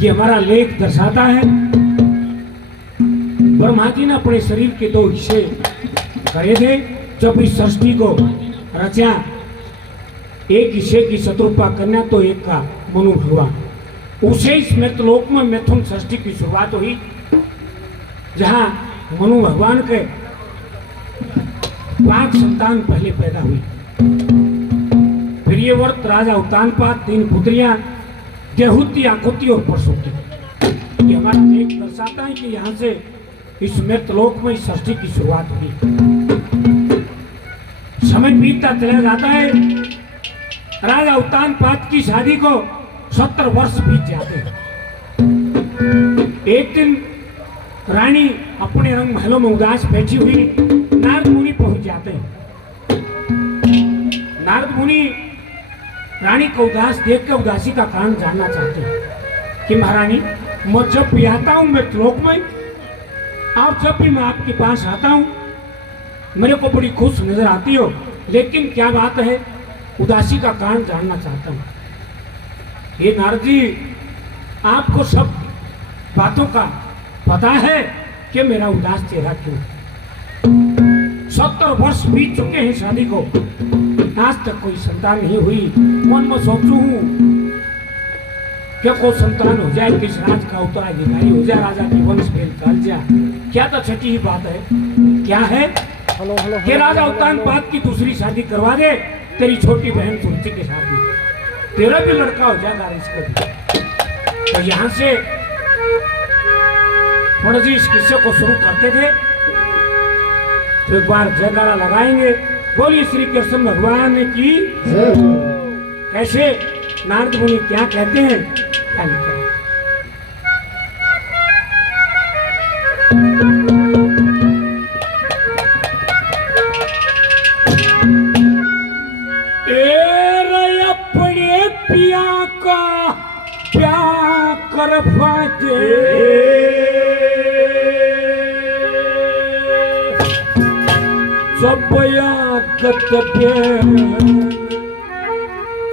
ये हमारा लेख दर्शाता है ब्रह्मा जी ने अपने शरीर के दो हिस्से करे थे जब इस सृष्टि को रचा। एक हिस्से की शत्रुपा कन्या तो एक का मनु भगवान। उसे इस मृतलोक में मिथुन सृष्टि की शुरुआत हुई जहां मनु भगवान के 5 संतान पहले पैदा हुई। फिर ये वर्त राजा उत्तानपाद 3 पुत्रियां देहुति आकुति और प्रसूति। ये हमारा लेख दर्शाता है कि यहाँ से इस मृतलोक में इस सृष्टि की शुरुआत हुई। समय बीतता चला जाता है। राजा उत्तानपाद की शादी को 70 वर्ष बीत जाते हैं। एक दिन रानी अपने रंग महलों में उदास बैठी हुई नारद मुनि पहुंच जाते हैं। नारद मुनि रानी को उदास देख के उदासी का कारण जानना चाहते हैं कि महारानी मैं जब भी आता हूं मृतलोक में, आप जब भी मैं आपके पास आता हूं मेरे को बड़ी खुश नजर आती हो, लेकिन क्या बात है, उदासी का कारण जानना चाहता हूं। हे नारद जी, आपको सब बातों का पता है कि मेरा उदास चेहरा क्यों। 70 वर्ष बीत चुके हैं शादी को, आज तक कोई संतान नहीं हुई। मन में सोचू हूं क्या कोई संतान हो जाए, किस राज का उत्तराधिकारी हो जाए, राजा की वंश फेल चल जाए। क्या तो छठी ही बात है। क्या है कि राजा उत्तानपाद की दूसरी शादी करवा दे तेरी छोटी बहन तुलसी के साथ में, तेरा भी लड़का हो जाएगा इसको भी। तो यहाँ से थोड़ा जी इस किस्से को शुरू करते थे। तो एक बार जयकारा लगाएंगे, बोलिए श्री कृष्ण भगवान की। कैसे नारद मुनि क्या कहते हैं, क्या लिखा है। अपने पिया का प्यार कर फाजे सब याकत पे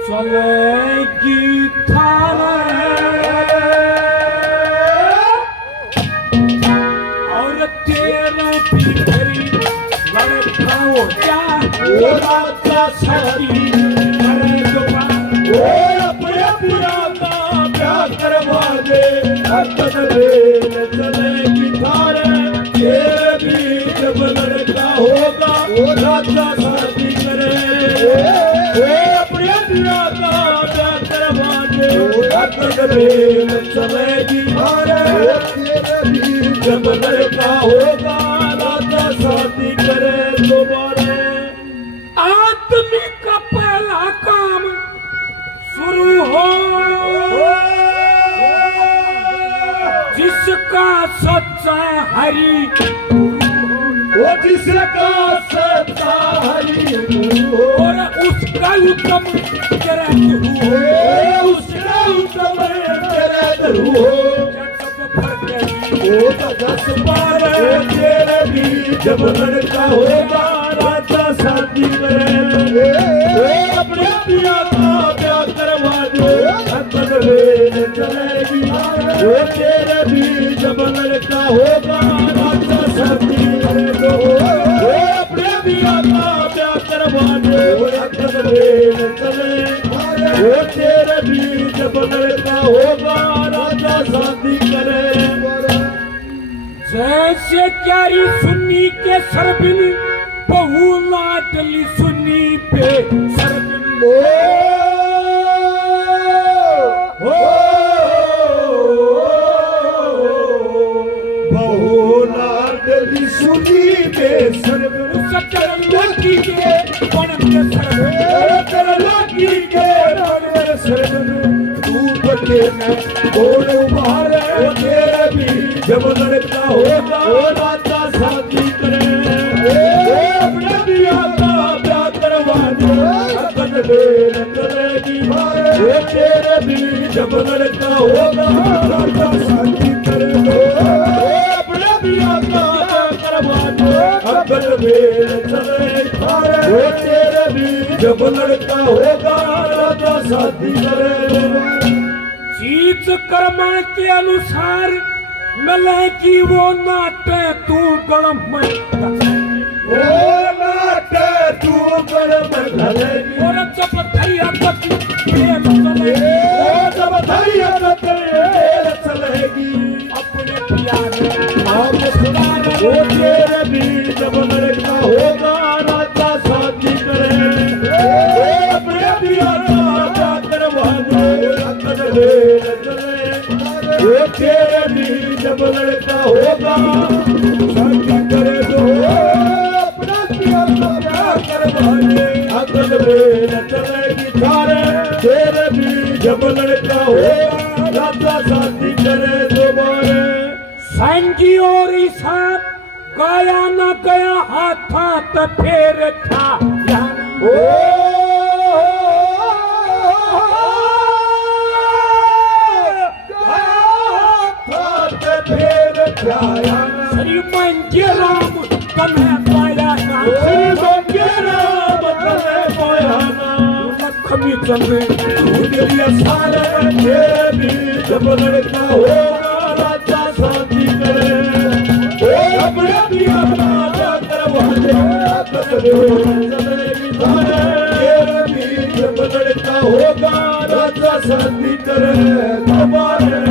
चलेगी थारे और तेरा भी लड़का हो जा राजा सती अपने पिया का प्यार करवा दे चलेगी थारे ये भी जब लड़का होगा वो राजा शादी करे। अपने पिया का प्यार करवा दे चलेगी थारे जब लड़का होगा राजा शादी करे। दोबारा आदमी का पहला काम शुरू हो जिसका सच्चा हरि, वो जिसका सच्चा हरि और उसका उत्तम चरित्र हो, उसका उत्तम चरित्र हो। तो 10 बार तेरे भी जब लड़का होगा राजा शादी करे। अपने पिया का प्यार करवा दो चलेगी वो तेरे भी जब लड़का होगा राजा शादी करे। अपने पिया का प्यार करवा दो चले वो तेरे भी जब लड़का होगा राजा शादी करे। जैसे क्यारी सुन्नी के सरबिन बहु लाडली सुन्नी पे सरबिन बहु लाडली सुन्नी पे सरबिन लड़की के बन के सरबिन लड़की के बन के सरबिन बटे में बोल उभारे तेरे भी जब लड़का होगा वो राजा शादी करे। अपने पिया का प्यार करवा दे चलेगी वो तेरे भी जब लड़का होगा राजा शादी करे। अपने पिया का प्यार करवा दे चलेगी वो तेरे भी जब लड़का होगा राजा शादी करे। जीत कर्मा के अनुसार मिलेगी वो नाटे तू गलम में ओ नाटे तू गलम घलेगी और जब धैर्य तक फेर चलेगी ओ जब धैर्य तक फेर चलेगी अपने प्यारे आप सुधार वो तेरे भी जब लड़का होगा राजा शादी करे ओ अपने प्यारा राजा करवाने रखन ले चले वो तेरे भी जब लड़का होगा शादी करे तो अपना प्यारा करवाने रखन ले चलेगी सारे तेरे भी जब लड़का होगा राजा शादी करे दोबारा संगी और हिसाब गया न गया हाथ फेर था ओ श्री मंगे राम तने पाया ना श्री मंगे राम तने पाया ना लक्ष्मी चंद्र उनके सारे तेरे भी जब लड़का होगा राजा शादी करे ओ अपने पिया राजा करवाने चलेगी सारे तेरे भी जब लड़का होगा राजा शादी करे दोबारा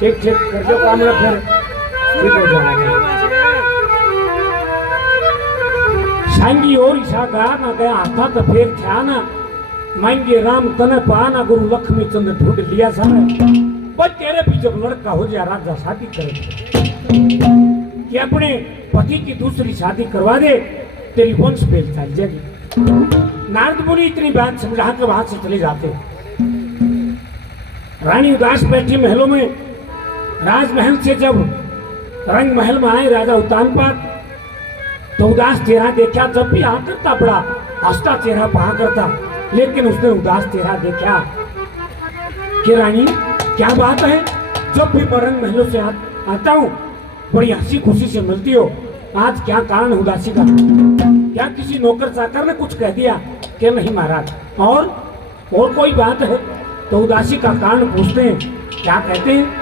ठीक ठीक कर दो काम ना फिर ठीक हो जाएगा सांगी और ईशा गा ना गया हाथा तो फेर था ना मांगे राम तने पाना गुरु लक्ष्मी चंद्र ढूंढ लिया सारा पर तेरे भी जब लड़का हो जाए राजा शादी करे कि अपने पति की दूसरी शादी करवा दे तेरी वंश फेल चल जाएगी नारद मुनि इतनी बात समझा के वहां से चले जाते रानी उदास बैठी महलों में राजमहल से जब रंग महल में आए राजा उत्तानपाद तो उदास चेहरा देखा जब भी यहाँ करता बड़ा हंसता चेहरा वहां करता लेकिन उसने उदास चेहरा देखा कि रानी क्या बात है जब भी मैं रंग महलों से आता हूँ बड़ी हंसी खुशी से मिलती हो आज क्या कारण उदासी का क्या किसी नौकर चाकर ने कुछ कह दिया कि नहीं महाराज और कोई बात है तो उदासी का कारण पूछते हैं क्या कहते हैं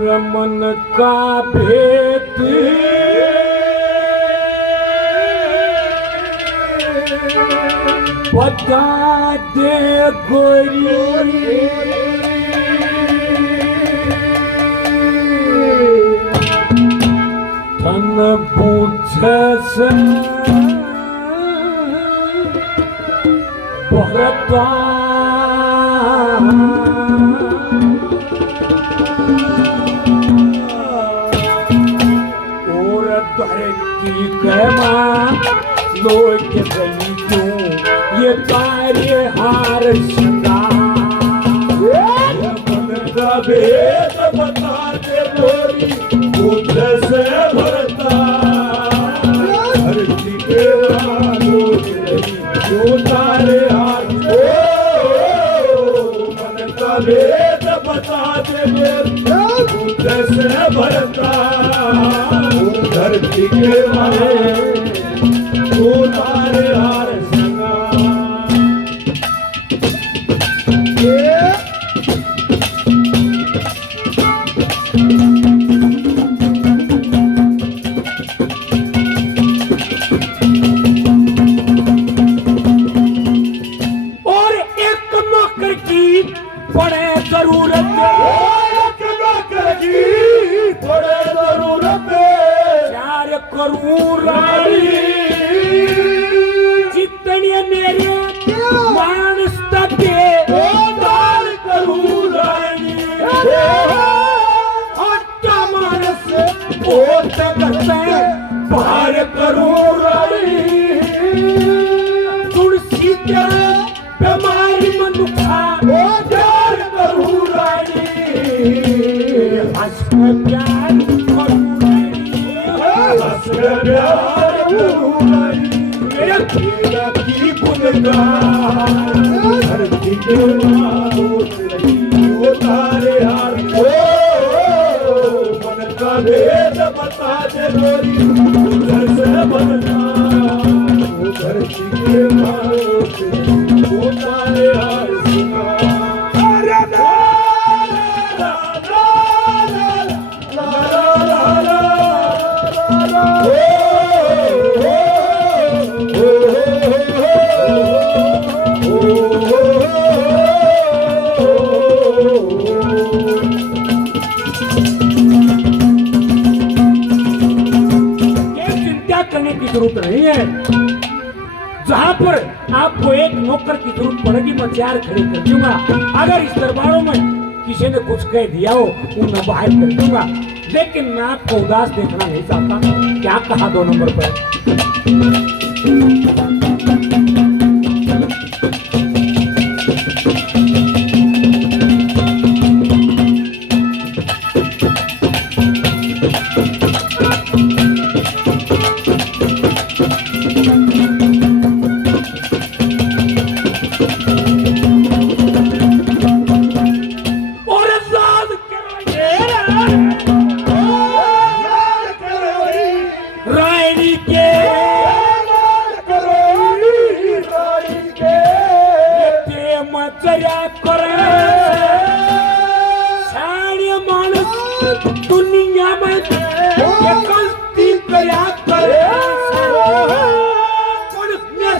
रमन का भेद बता दे गोरी तन पूछस भरता और धरती कमा लोट गई क्यों ये कार्य हार सदा मन का भेद बता दे गोरी मुझे से भरता धरती के लोट गई क्यों तारे हाथ मन का भेद बता दे गोरी मुझे से भरता धरती के मारे क्यों तारे हार सगा करूं रानी जितने मेरे मानस तके दान करूं रानी हट्टा मानस ओट करते बाहर करूं रानी तुलसी के मारी मनुखा ओ प्यार करूं रानी हंस के प्यार करूं हंस के प्यार करूं रानी मेरे तेरा की गुनगान धरती के मानों रही वो तारे हार मन का भेद बता दे गोरी उधर से बनना उधर के मानों वो तारे हार सुना अरे ला ला ला ला ला ला करने की जरूरत नहीं है। जहां पर आपको एक नौकर की जरूरत पड़ेगी मैं तैयार खड़े कर दूंगा। अगर इस दरबारों में किसी ने कुछ कह दिया हो उन्हें बाहर कर दूंगा, लेकिन मैं आपको उदास देखना नहीं चाहता। क्या कहा 2 नंबर पर? दुनिया में गलती करया करे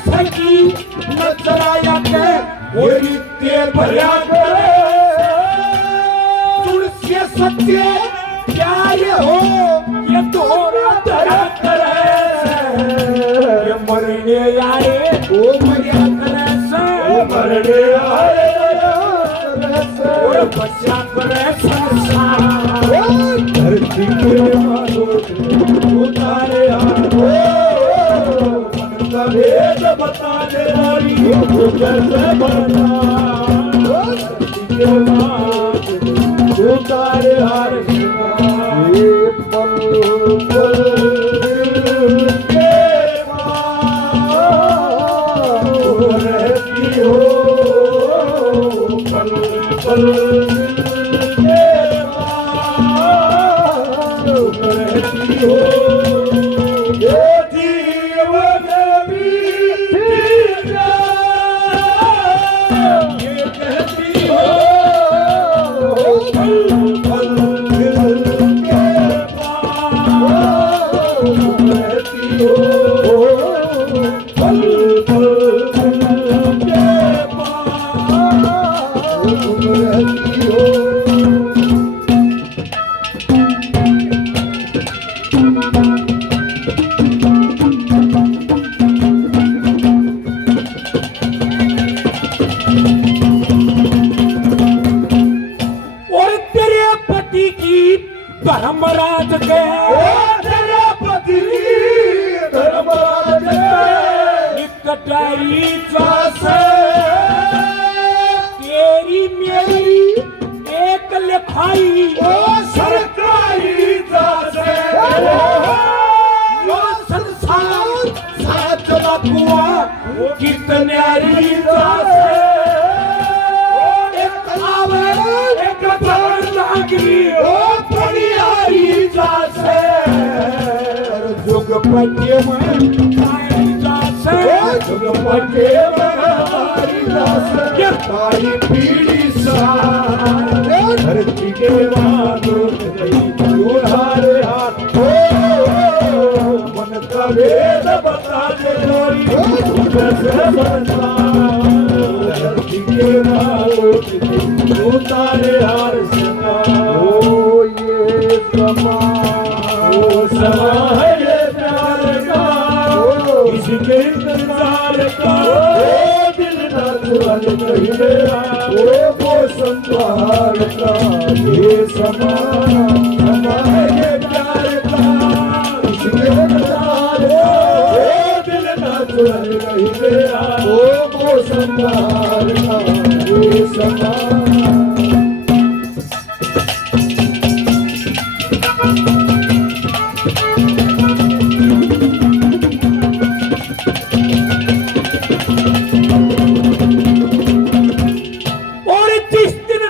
सकी नजर आया के वही ते भरिया करे तुलसी सत्य प्यार हो ये तोरा धरा करे ये मरने आए वो मरिया करे से मरने आए वो बच्चा करे संसार धरती के मानों उतारे मन का भेद बता दे नारी उधर से बनना धरती के मानों उतारे हार ये पल पल दिल के मां रहती हो पल पल धर्मराज के तेरे पति धर्मराज कटाई से तेरी मेरी एक लिखाई सरकारी से जो संसार साथ बकुआ कितने से एक आवे एक नागरी जुग पटे में जुग पटे में तारी पीड़ी धरती के मानों हारे हाथ मन का भेद बता दे कैसे बनना धरती के मानों तारे हार सना ओ ये समा है ये प्यार का किसके इंतजार का दिल ना तुरंत कहीं मेरा वो संभाल का ये समा है ये प्यार का किसके इंतजार दिल ना तुरंत कहीं मेरा वो संभाल ये समा और जिस दिन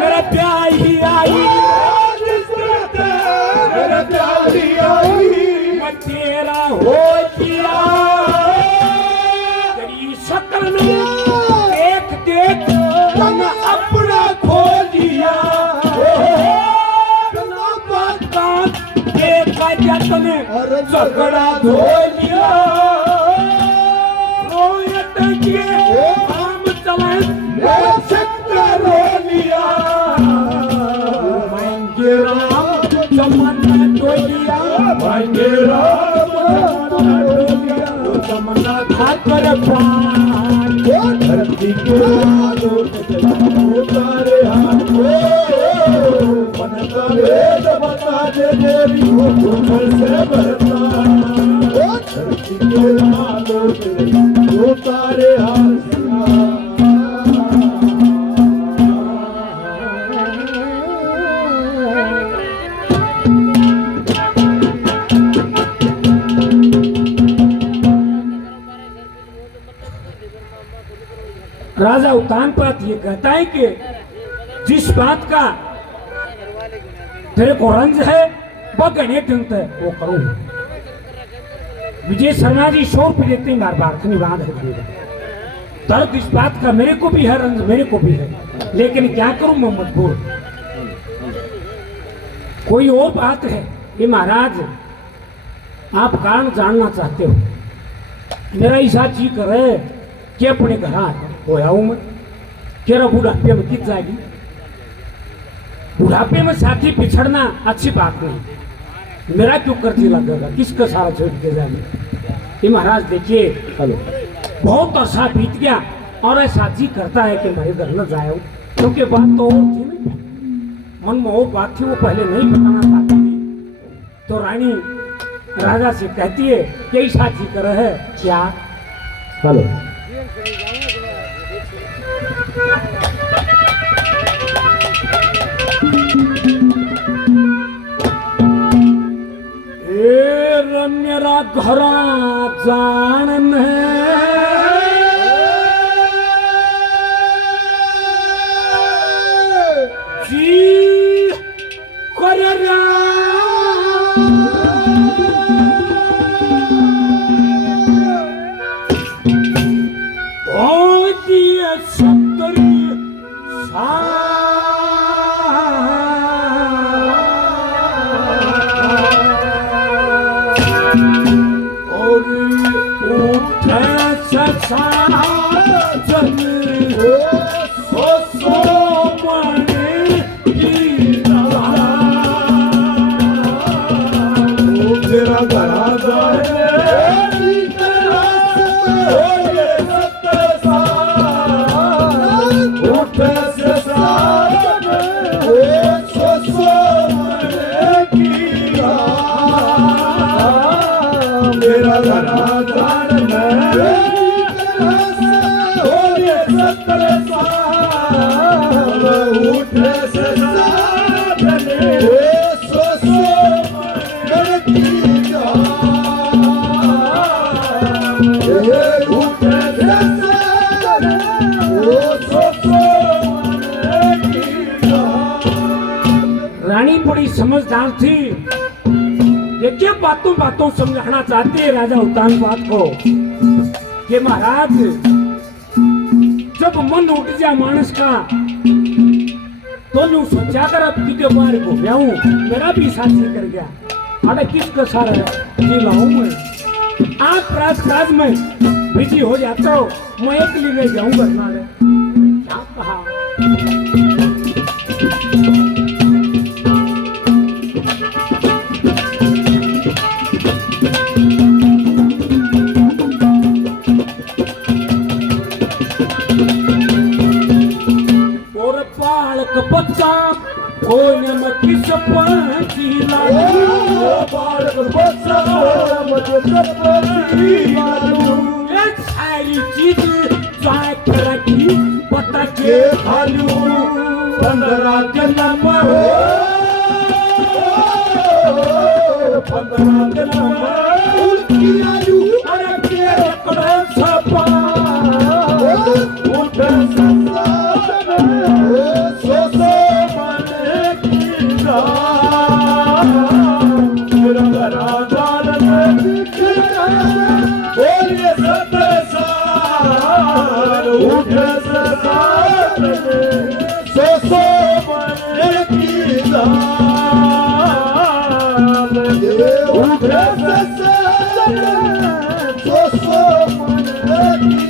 मेरा प्यार ही आई मैं तेरा हो गया तेरी शक्ल में देख देख मन अपना खो दिया देखा जतने झगड़ा धो लिया रोयत के हम चले रो लिया मांगे राम तमन्ना डोलिया मांगे राम तमन्ना खाकर प्राण धरती के तारे हाथ मन का वेद बता दे तेरी उमर से बरता धरती के लालो तारे हाथ राजा उत्तानपाद ये कहता है कि जिस बात का तेरे को रंज है वह गणे ढंग है वो करूं। विजय शर्मा जी शोर पे देते हैं बार बार धन्यवाद है दर्द इस बात का मेरे को भी है रंज मेरे को भी है लेकिन क्या करूं मैं मजबूर। कोई और बात है ये महाराज आप कारण जानना चाहते हो मेरा ऐसा जी करे कि अपने घर होया हूं मैं केरा बुढ़ापे में कित जाएगी बुढ़ापे में साथी पिछड़ना अच्छी बात नहीं मेरा क्यों कर्जी लगेगा किसका सारा छोड़ के जाएंगे। ये महाराज देखिए हेलो बहुत अरसा बीत गया और ऐसा जी करता है कि मेरे घर न जाए क्योंकि बात तो और थी नहीं मन में वो बात थी वो पहले नहीं बताना चाहती थी तो रानी राजा से कहती है कि ऐसा जी कर है क्या हेलो मेरा घरा जान जी कर रानी बड़ी समझदार थी देखिए बातों बातों समझाना चाहती है राजा उत्तानपाद को कि महाराज जब मन उठ जाए मानस का तो न्यू सोचा कर अब कितने बार को गया हूँ मेरा भी साथी कर गया अरे किसका सारा जी लाऊं मैं आप राजकाज में बिजी हो जाता हो मैं एक लिए जाऊंगा क्या कहा बच्चा कोने में किस पंछी लाडू बालक बच्चा मुझे सब लाडू के खालू 15 जन्म हो 15 जन्म उनकी आयु अरे के रकड़ा छपा उठ संसार सो सो मन की बोलिए 70 साल उठ संसार सो सो मन की उठ संसार सो सो मन की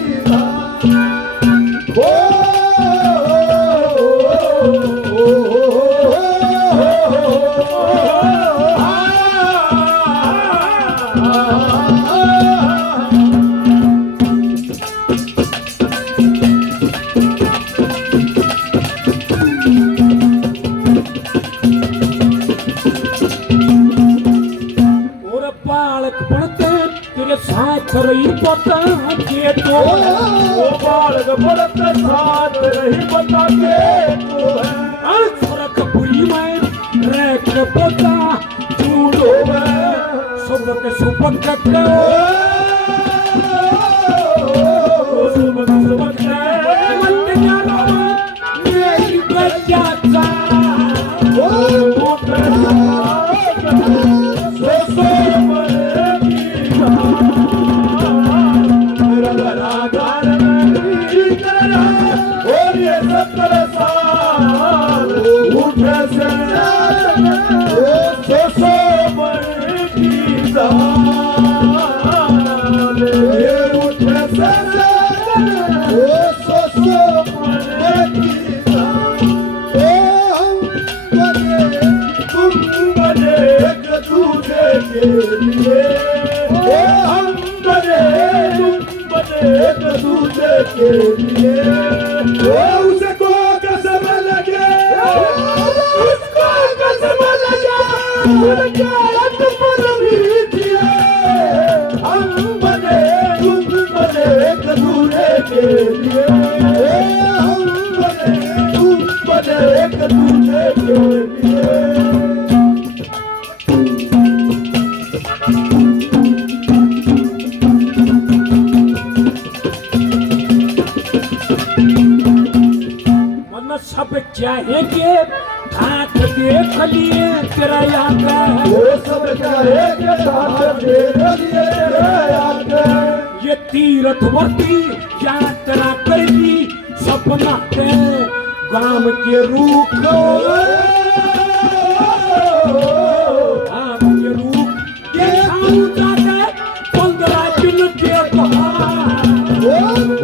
और बालक पढ़ते तेरे साथ रही पता के तो वो बालक बढ़त साथ रही बता के तो है फरक बुरी में रैक पोता झूठो में सुबक सुबक को सुबक सुबक मत जानो मेरी बच्चा के लिए उसको कसम लगे उसको कसम लगे हम बने तुम बने एक दूसरे के लिए हम बने तुम बने एक दूसरे के लिए सब चाहेंगे हाथ देख लिए तेरा याद है वो सब चाहेंगे हाथ देख लिए तेरा याद है ये तीर्थवर्ती यात्रा करेगी सपना के गाम के रूख गाम के रूख के खाऊं जाते 15 दिन के बाद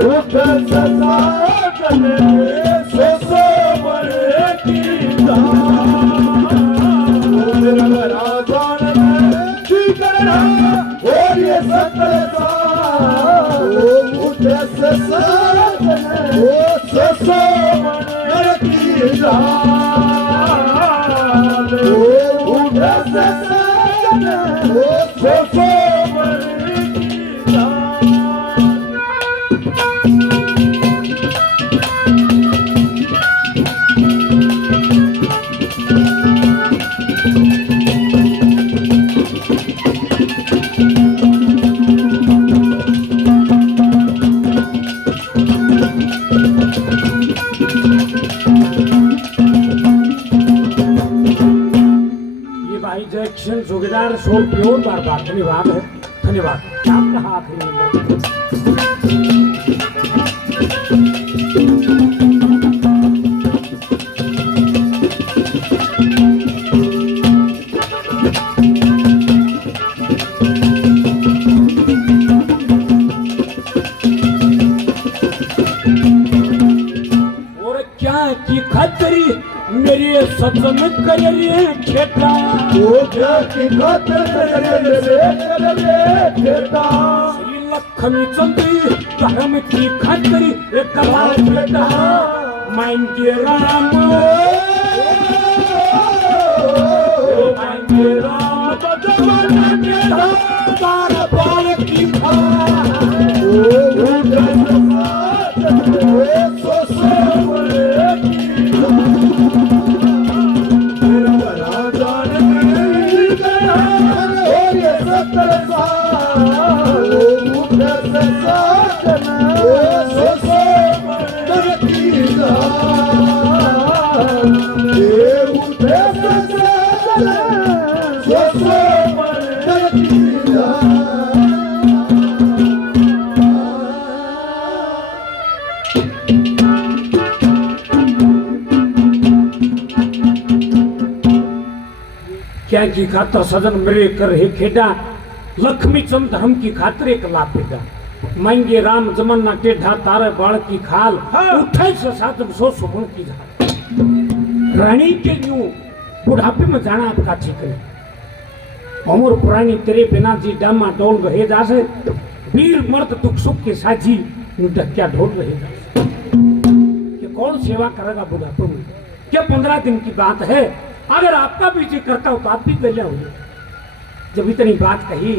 उठ ससा चले जैक्शन जोगीदार शो प्योर बार बार धन्यवाद है धन्यवाद आपका हाथ है और क्या की खतरी मेरे सत्संग कर लिए खेता वो क्या की खतरी खेता श्री लक्ष्मी चंद्री धर्म की खतरी एक बार खेता माइन के राम बार बार की खा की खातर सजन मेरे कर हे खेडा, लक्ष्मी चंद धर्म की खातिर एक लापेगा, मांगे राम जमन्ना टेढ़ा तारे बाल की खाल, उठाई से साधन सो सुमन की झाल। रानी के यूं बुढ़ापे में जाना आपका ठीक है, अमर पुरानी तेरे बिना जी डामा डोल रहे जासे, वीर मर्द दुख सुख के साझी ढक्या ढोल रहे जासे। ये कौन सेवा करेगा बुढ़ापे में? क्या 15 दिन की बात है, अगर आपका भी जी करता हो तो आप भी गले होंगे। जब इतनी बात कही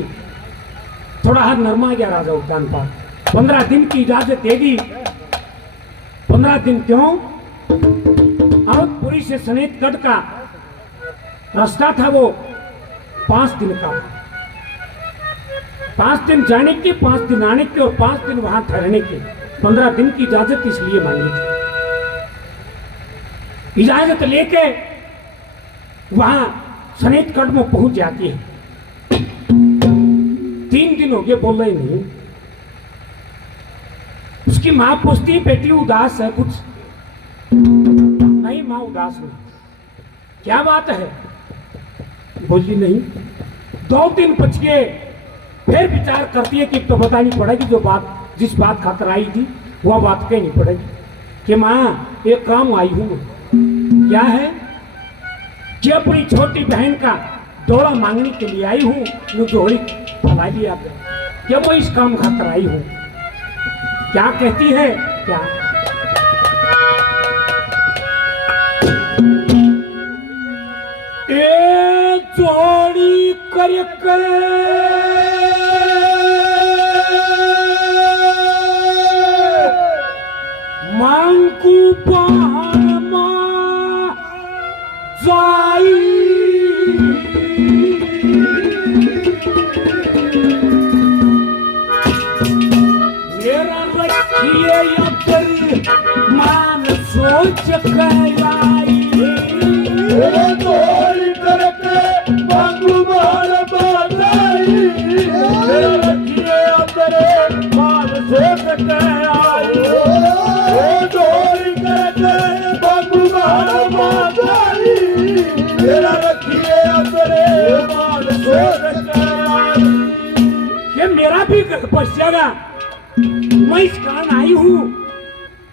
थोड़ा हाथ नरमा गया राजा उद्यान पर। 15 दिन की इजाजत देगी। 15 दिन क्यों? अवधपुरी से सनेतगढ़ का रास्ता था, वो 5 दिन का था। 5 दिन जाने के, 5 दिन आने के और 5 दिन वहां ठहरने के। 15 दिन की इजाजत इसलिए मांगी थी। इजाजत लेके वहां सनेतगढ़ में पहुंच जाती है। 3 दिन हो गए बोल रही नहीं। उसकी मां पूछती है बेटी उदास है कुछ? नहीं मां उदास नहीं। क्या बात है? बोली नहीं। 2 दिन बच गए, फिर विचार करती है कि तो बतानी पड़ेगी, जो बात जिस बात खातर आई थी वह बात कहनी पड़ेगी कि मां एक काम आई हूं। क्या है? कि अपनी छोटी बहन का डोला मांगने के लिए आई हूं। जो जोड़ी फैला लिया क्या वो इस काम खातर आई हूं। क्या कहती है? क्या ए जोड़ी कर कर मांगू पान मां जाई, मेरा रखिए अगर मान सोच कर आई। तोड़ी करके मांगू बाल बाजाई, मेरा रखिए अगर मान सोच कर आई। तोड़ी करके मांगू बाल बाजाई, मेरा रखिए अगर मान सोच कर आई। ये मेरा भी घर बस जाएगा। मैं इस कारण आई हूँ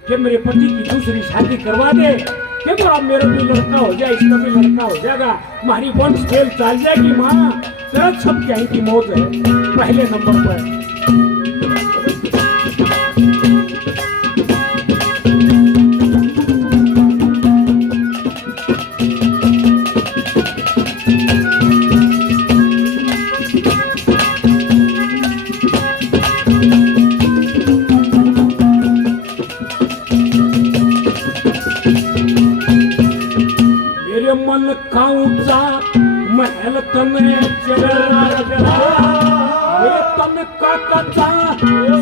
कि मेरे पति की दूसरी शादी करवा दे, कि बड़ा मेरा भी लड़का हो जाए, इसका भी लड़का हो जाएगा, हमारी वंश फेल चल जाएगी। माँ तेरा छप क्या की मौत है पहले नंबर पर। मन काऊचा महल तने चरा जरा, ये तन काका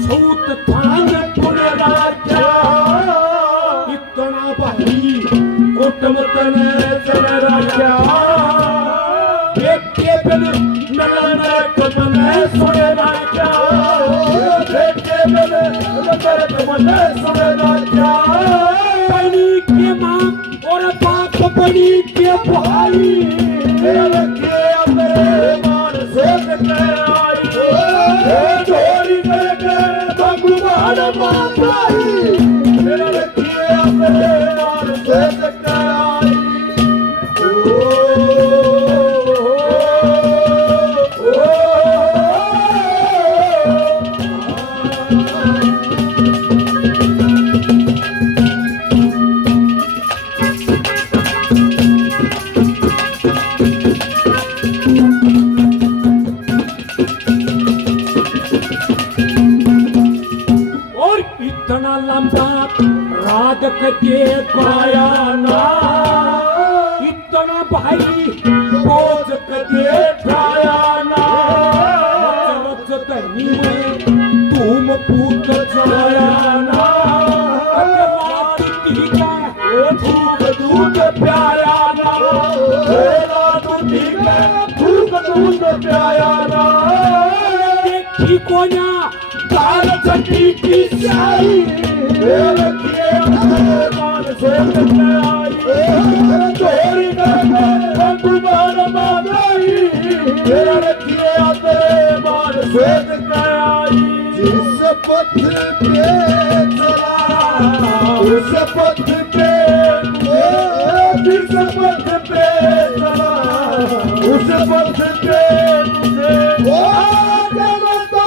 सूत थान पुरे राजा। इतना भाई कोटम तने चरा राजा, एक के बिन मिलन कमने सोए राजा। एक के बिन मिलन कमने सोए राजा। बनी के मां और बाप बनी के भाई, मेरा रखिए अपने मान सोच के आई। चोरी करके भगवान माताई, मेरा रखिए अपने मान सोच के आई। राजक के पाया ना, इतना भाई बोझ कदे ठाया ना। धनी में तुम पूत चढ़ाया ना, धूप दूध प्याया ना। धूप दूध प्याया ना। देखी कोना दाल चटी की स्याही, रखिए मान से आई। चोरी करके भगवान माताई तेरा रखिए तेरे मान श्वेत काई जिस पथ पे चला उस पथ पे जिस पथ पे चला उस पथ पे तुझे ओ जगतो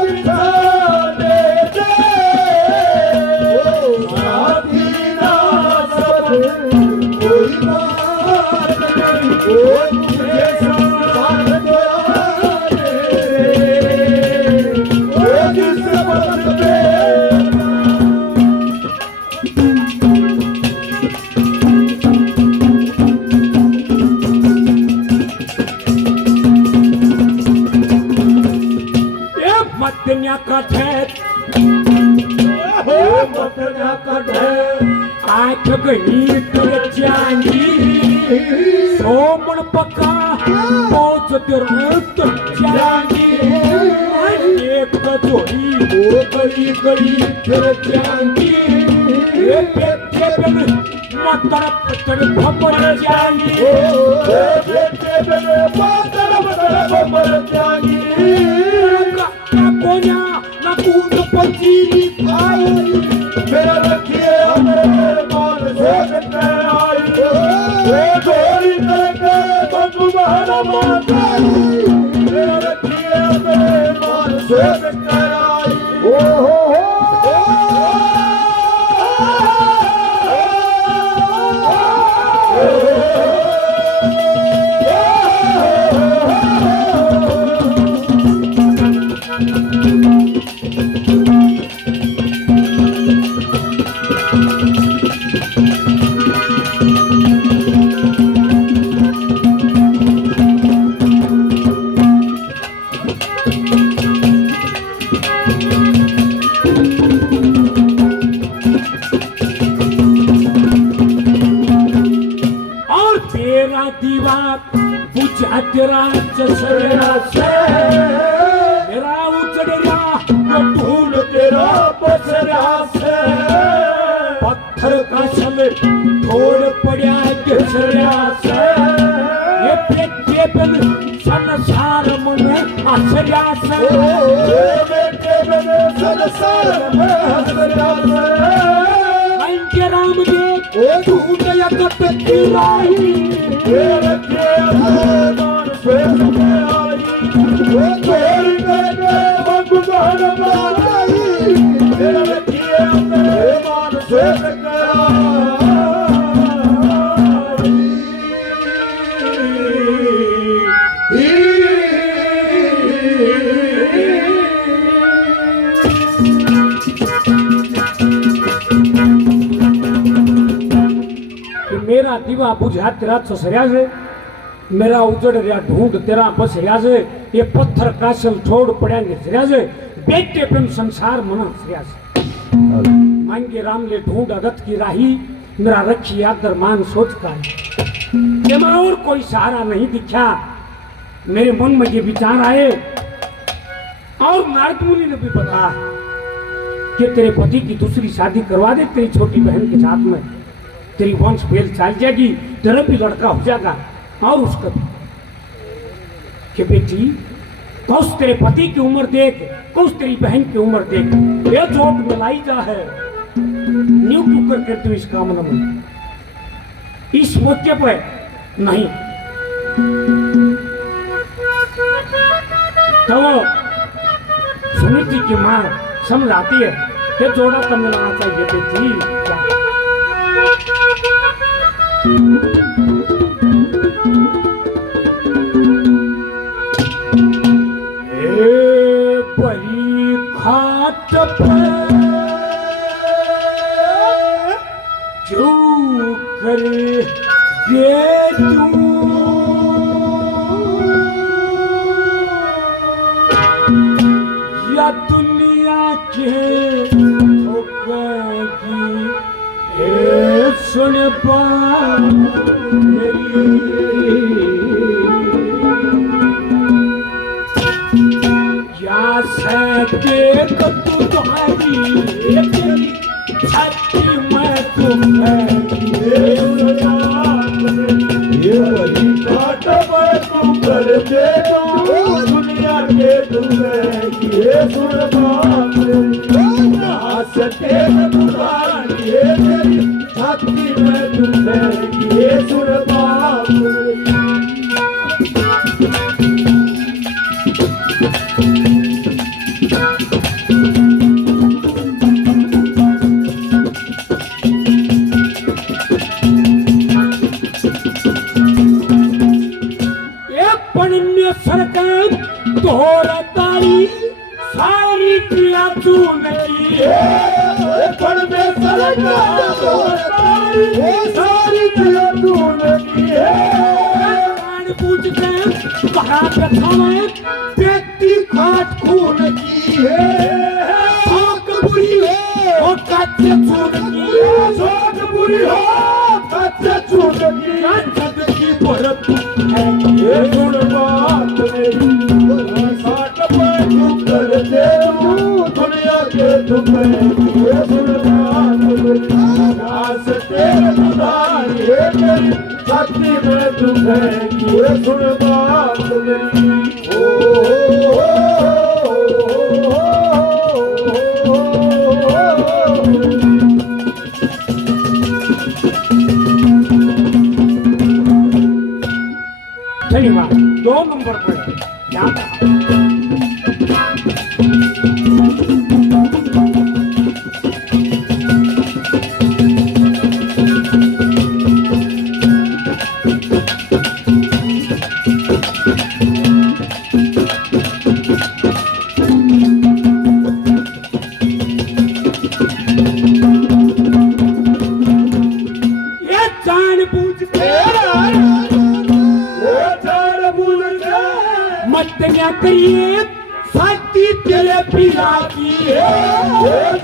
बिठाने दे साथी ना सब कोई बात नहीं ओ तुझे साथ दे ओ जिस पथ पे मत्न्या कठे हो मतन्या कढे आठ गणी तरच्यानी सोमण पका पोच तिरत चांदी एक जोड़ी ओ गली गली फिर चांदी एक पेन मतर पतर भपर चांदी ओ बेटे बेटे पातर पातर मर जागी ना कोन्या ना कूद पचीली आई मेरा रखिए मेरे मान से आई ओ चोरी करके भगवान माताई मेरा रखिए मेरे मान से आई ओ और तेरा दीवा बुझा तेरा चसरा से मेरा उजड़िया ढूंढ तेरा बसरा से पत्थर का समय थोड़ पड़ा गसरा से ये पेटे बन संसार मन आश्रया से बेटे बने संसार में हसरा से के राम देव ओ ढूंढ या कट राही तेरे के मान से आई ओ चोरी करके भगवान माताई तेरे रखिए मेरे मान से मेरा दीवा बुझा तेरा ससरिया से मेरा उजड़ रहा ढूंढ तेरा बस रिया से ये पत्थर कासल छोड़ पड़ेंगे सरिया से बेटे प्रेम संसार मना सरिया से मांगे राम ले ढूंढ अगत की राही मेरा रखी आदर मान सोच का जब और कोई सहारा नहीं दिखा मेरे मन में ये विचार आए और नारद मुनि ने भी बताया कि तेरे पति की दूसरी शादी करवा दे तेरी छोटी बहन के साथ में तेरी वंश फेल चल जाएगी तेरा भी लड़का हो जाएगा और उसका भी कि बेटी कौश तेरे पति की उम्र देख कौश तेरी बहन की उम्र देख ये जोट मिलाई जा है न्यू क्यों करके तू इस कामना में इस मौके पर नहीं तो वो सुमित्रा की मां समझाती है कि जोड़ा तो मिलाना चाहिए बेटी बड़ी खाट पर क्यों करे ये तू या दुनिया के ठोकगी सुन क्या से देख तू तुम्हारी छाती में तुम्हें दे दूं दुनिया के तुम्हें ये सुन बात आस तेरे पुरान ये तेरी छाती में तुम्हें ये सुन बात सरकार तोरतारी सारी क्रिया चूनकी पण में सरकार तोरतारी सारी क्रिया चूनकी कान पूछ के कहा बैठावे व्यक्ति खाट खून की है आंख बुरी है और कच्चे चून की सोच बुरी हो कच्चे चून की जद की परत है ये सुन बात मेरी साठ पर कर दे दुनिया के तुम्हें ये सुन बात मेरी आस तेरे खुदार ये तेरी छाती में तुम्हें ये सुन बात मेरी धन्यवाद 2 नंबर पर याद ये जान बूझ के मत क्या करिए साथी तेरे पिया की है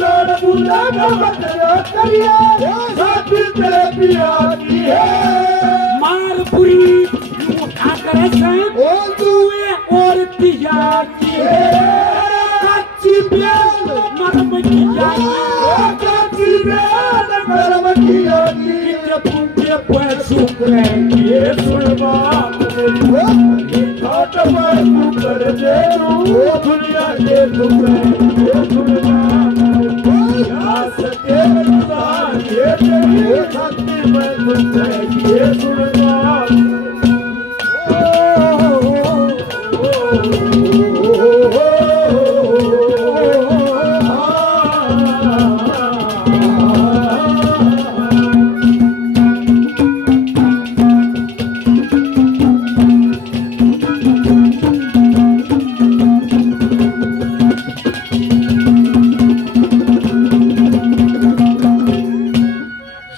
जोड़ बुला मत करिए साथी तेरे पिया की है मार बुरी यूं खाकर से ओ दुए और तिया की है कच्ची बेल मरम की जागी काची बेल मरम की जागी के पुंजे पर सुकरे ये सुन बात मेरी घाट पर तू कर दे दुनिया के तुम्हें ये सुन बात मेरी आस तेरे खुदार ये तेरी छाती में तुम्हें ये सुन बात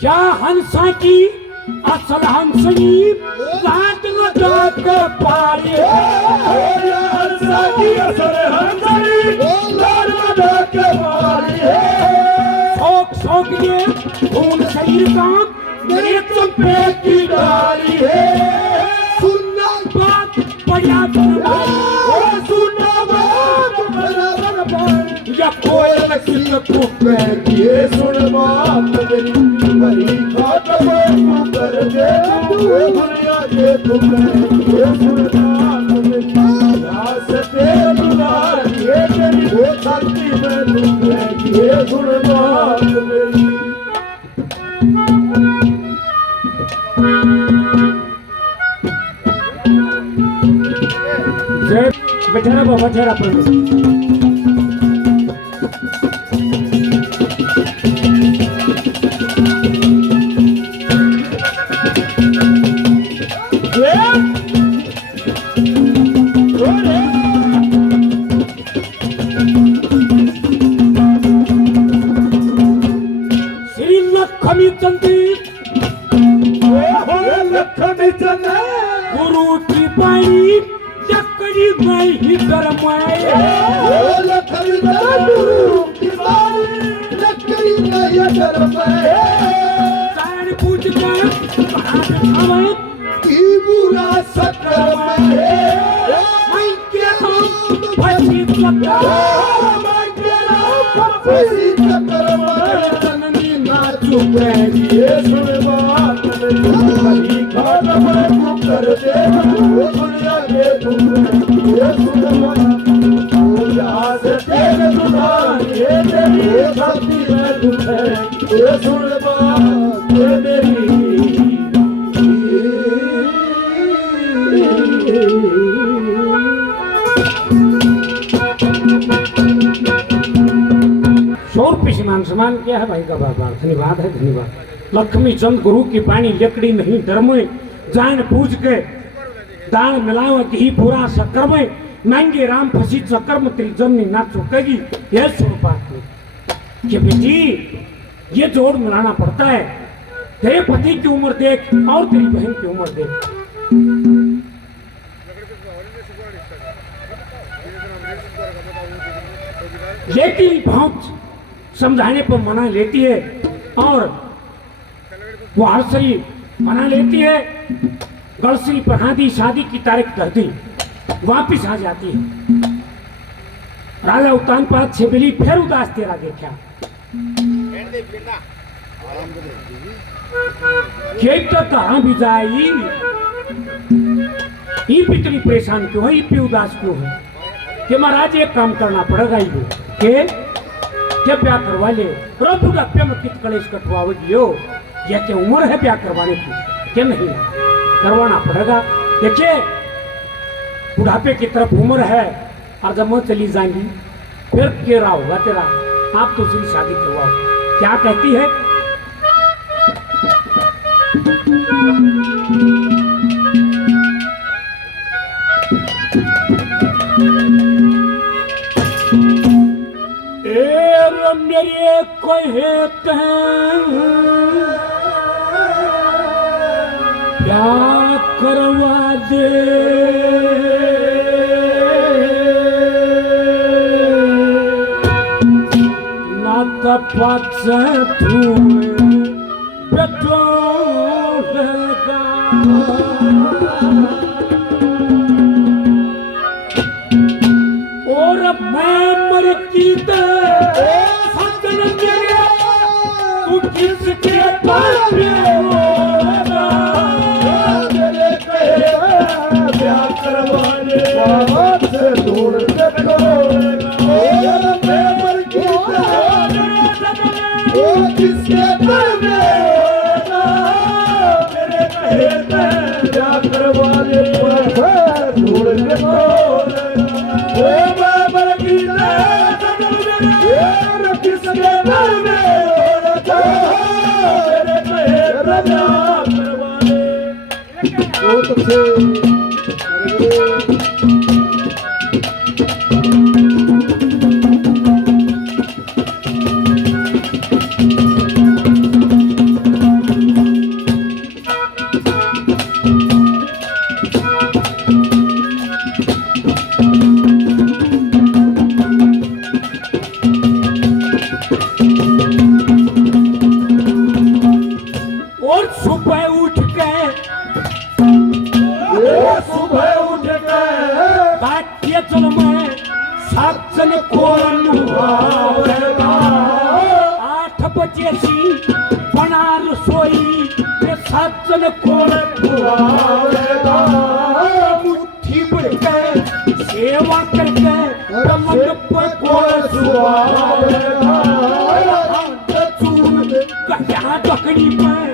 या हंसा की असल हंसनी लाट लगा के पारी साकी असर हंसनी लाल लगा के मारी है शौक शौक ये खून शरीर का मेरे चंपे की डाली है सुनना बात बढ़िया तुम्हारी सुनना बात बराबर बात या कोई लक्ष्य को ये सुन बात मेरी बड़ी घाट पर तू कर दे दुनिया के तुम्हें ये सुन बात मेरी आस तेरे दुलार ये तेरी वो छाती में तुम्हें ये सुन बात मेरी जय बेचारा बाबा जरा पर श्री लक्ष्मी चंदी लखनी चंद गुरु की बाई लकड़ी में ही दरमाए लखनी गुरु की बाई लकड़ी में ही दरमाए जान पूछ कर बात हमें की बुरा सकर में मैं के हम फंसी लगा मैं के नाम फंसी सकर में जननी ना चुपे ये सुन बात मेरी घाट पर तू कर दे दुनिया के तुम छाती में दुखे ये सुन बात मेरी समान समान क्या है भाई का बाबा धन्यवाद है धन्यवाद। लक्ष्मी चंद गुरु की पानी लकड़ी नहीं डर में जान पूछ के दान मिलावत ही पूरा शक्कर में महंगे राम फसी चक्कर में तेरी जमनी ना चुकेगी। यह स्वरूपात में कि बेटी ये जोड़ मिलाना पड़ता है। तेरे पति की उम्र देख और तेरी बहन की उम्र देख। लेकिन बहुत समझाने पर मना लेती है और वो हरसरी मना लेती है। गलसरी पढ़ा दी, शादी की तारीख कर दी, वापिस आ जाती है। राजा उत्तानपाद छेबेली फिर उदास तेरा देखा खेत तो कहाँ भी जाई ये भी इतनी परेशान क्यों है, ये उदास क्यों है कि महाराज एक काम करना पड़ेगा ये के जब ब्याह करवा ले बुढ़ापे में कित कलेश कटवाओगी हो। यह क्या उम्र है ब्याह करवाने की क्या नहीं करवाना पड़ेगा। देखिए बुढ़ापे की तरफ उम्र है और जब मैं चली जाएंगी फिर क्या रहा होगा तेरा। आप तो उसकी शादी करवाओ। क्या कहती है मेरे कहते क्या करवा दे ना तपत तुम्हें बेटो और मैं मर की किसके पास ब्याह करवाने से दूर किसके ब्याह करवाने दूर किसके बहुत अच्छे मुट्ठी भर के सेवा करके मन पर कटा बकरी पर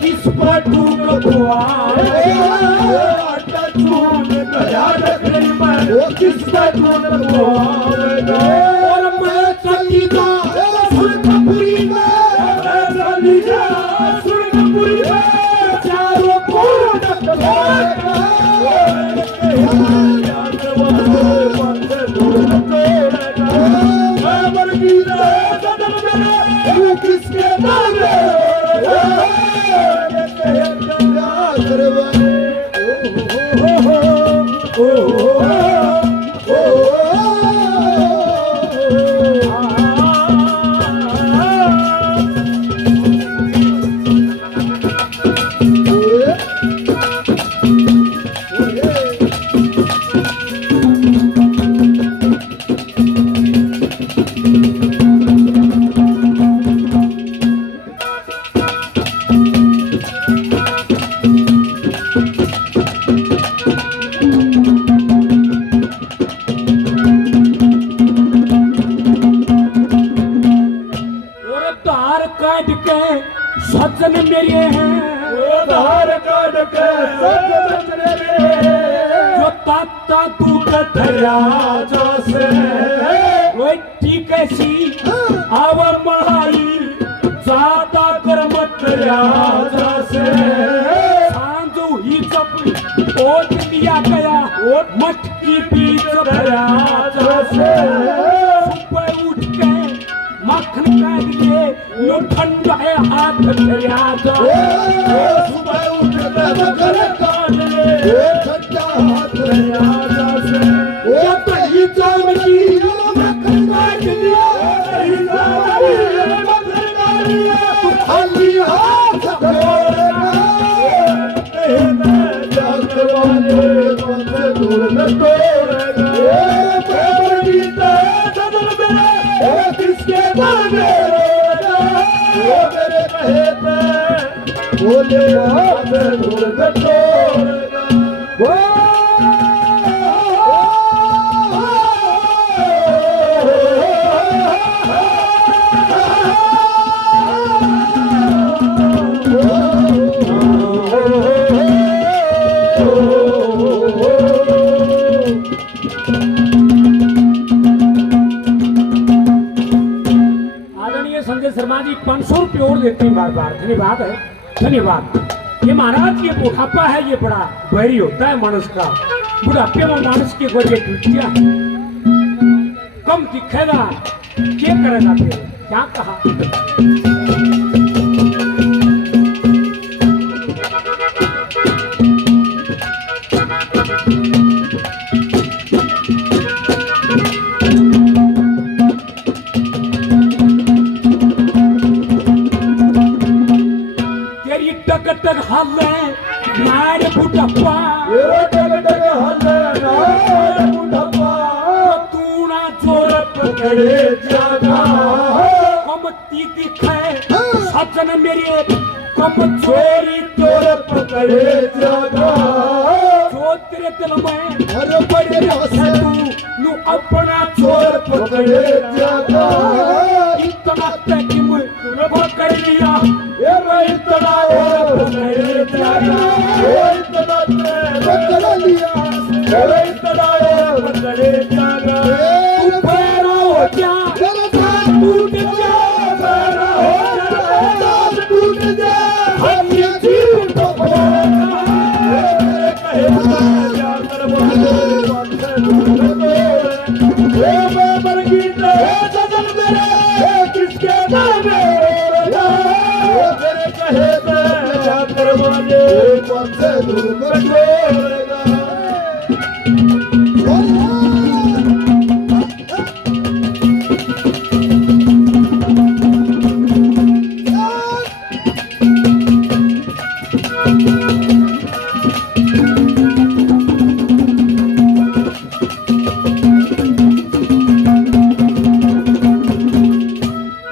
किस पर टूक किस पर और मैं चली जा सुरखपुरी में सुरखपुरी में चारों किसके काट के सज्जन मेरे हैं धार काट के सज्जन मेरे जो ताता दूध दरिया जैसे वो ठीक ऐसी आवर मढ़ाई ज्यादा गर्म दरिया जैसे सांझो ही जब ओट लिया गया मटकी बीच दरिया जैसे सुबह उठ के मक्खन काट लिए लो ठंडा है हाथ दरिया सुबह उठ के मकर काट ले ठंडा हाथ दरिया जैसे जब ही जाम की मक्खन काट लिया खाली हाथ छोड़ना दूर न तोड़ना किसके बोले दूर न तोड़ना आदरणीय संजय शर्मा जी 500 रुपये और देते हैं बार बार धन्यवाद है धन्यवाद। ये महाराज ये बुढ़ापा है ये बड़ा बैरी होता है मानस का बुढ़ापे में मानस की वजह टूटिया कम दिखेगा क्या करेगा फिर क्या कहा तेरी टक टक हल्ले मार बुढ़ापा तू ना जोर पकड़े जागा कमती दिखे सज्जन मेरे कम चोरी तोर पकड़े जागा जो तेरे दिल में हर बड़े है तू नु अपना तोर पकड़े जागा इतना तक मैं पकड़ लिया ये मैं इतना और पकड़े जागा इतना पकड़ लिया इतना और पकड़े जागा तू पैरा हो जा टूट जा टूट जा हम ये जीवन को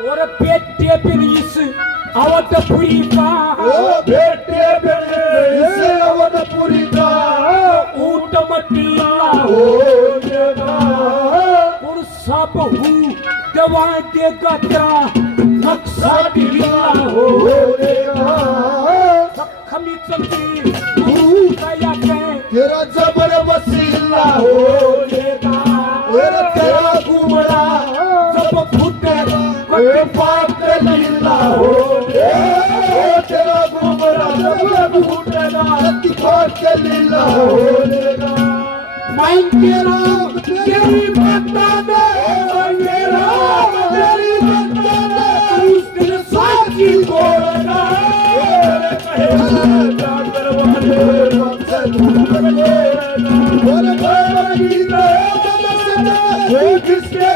और पेटे बिन इस अवधपुरी का बेटे इसे अवधपुरी का ऊट मटिया हो जाएगा और सब हूँ दवा देगा तेरा नक्शा ढीला हो खमी चलती तू कया के तेरा जबर वसीला हो जाएगा तेरा तेरा घूमड़ा जब फूटे कोई पाप लीला हो तेरा घूमड़ा सब घूटेगा के लीला हो जाएगा माइन के राम तेरी माता दे मेरा तेरी बंदा उस दिन साची बोलना किसके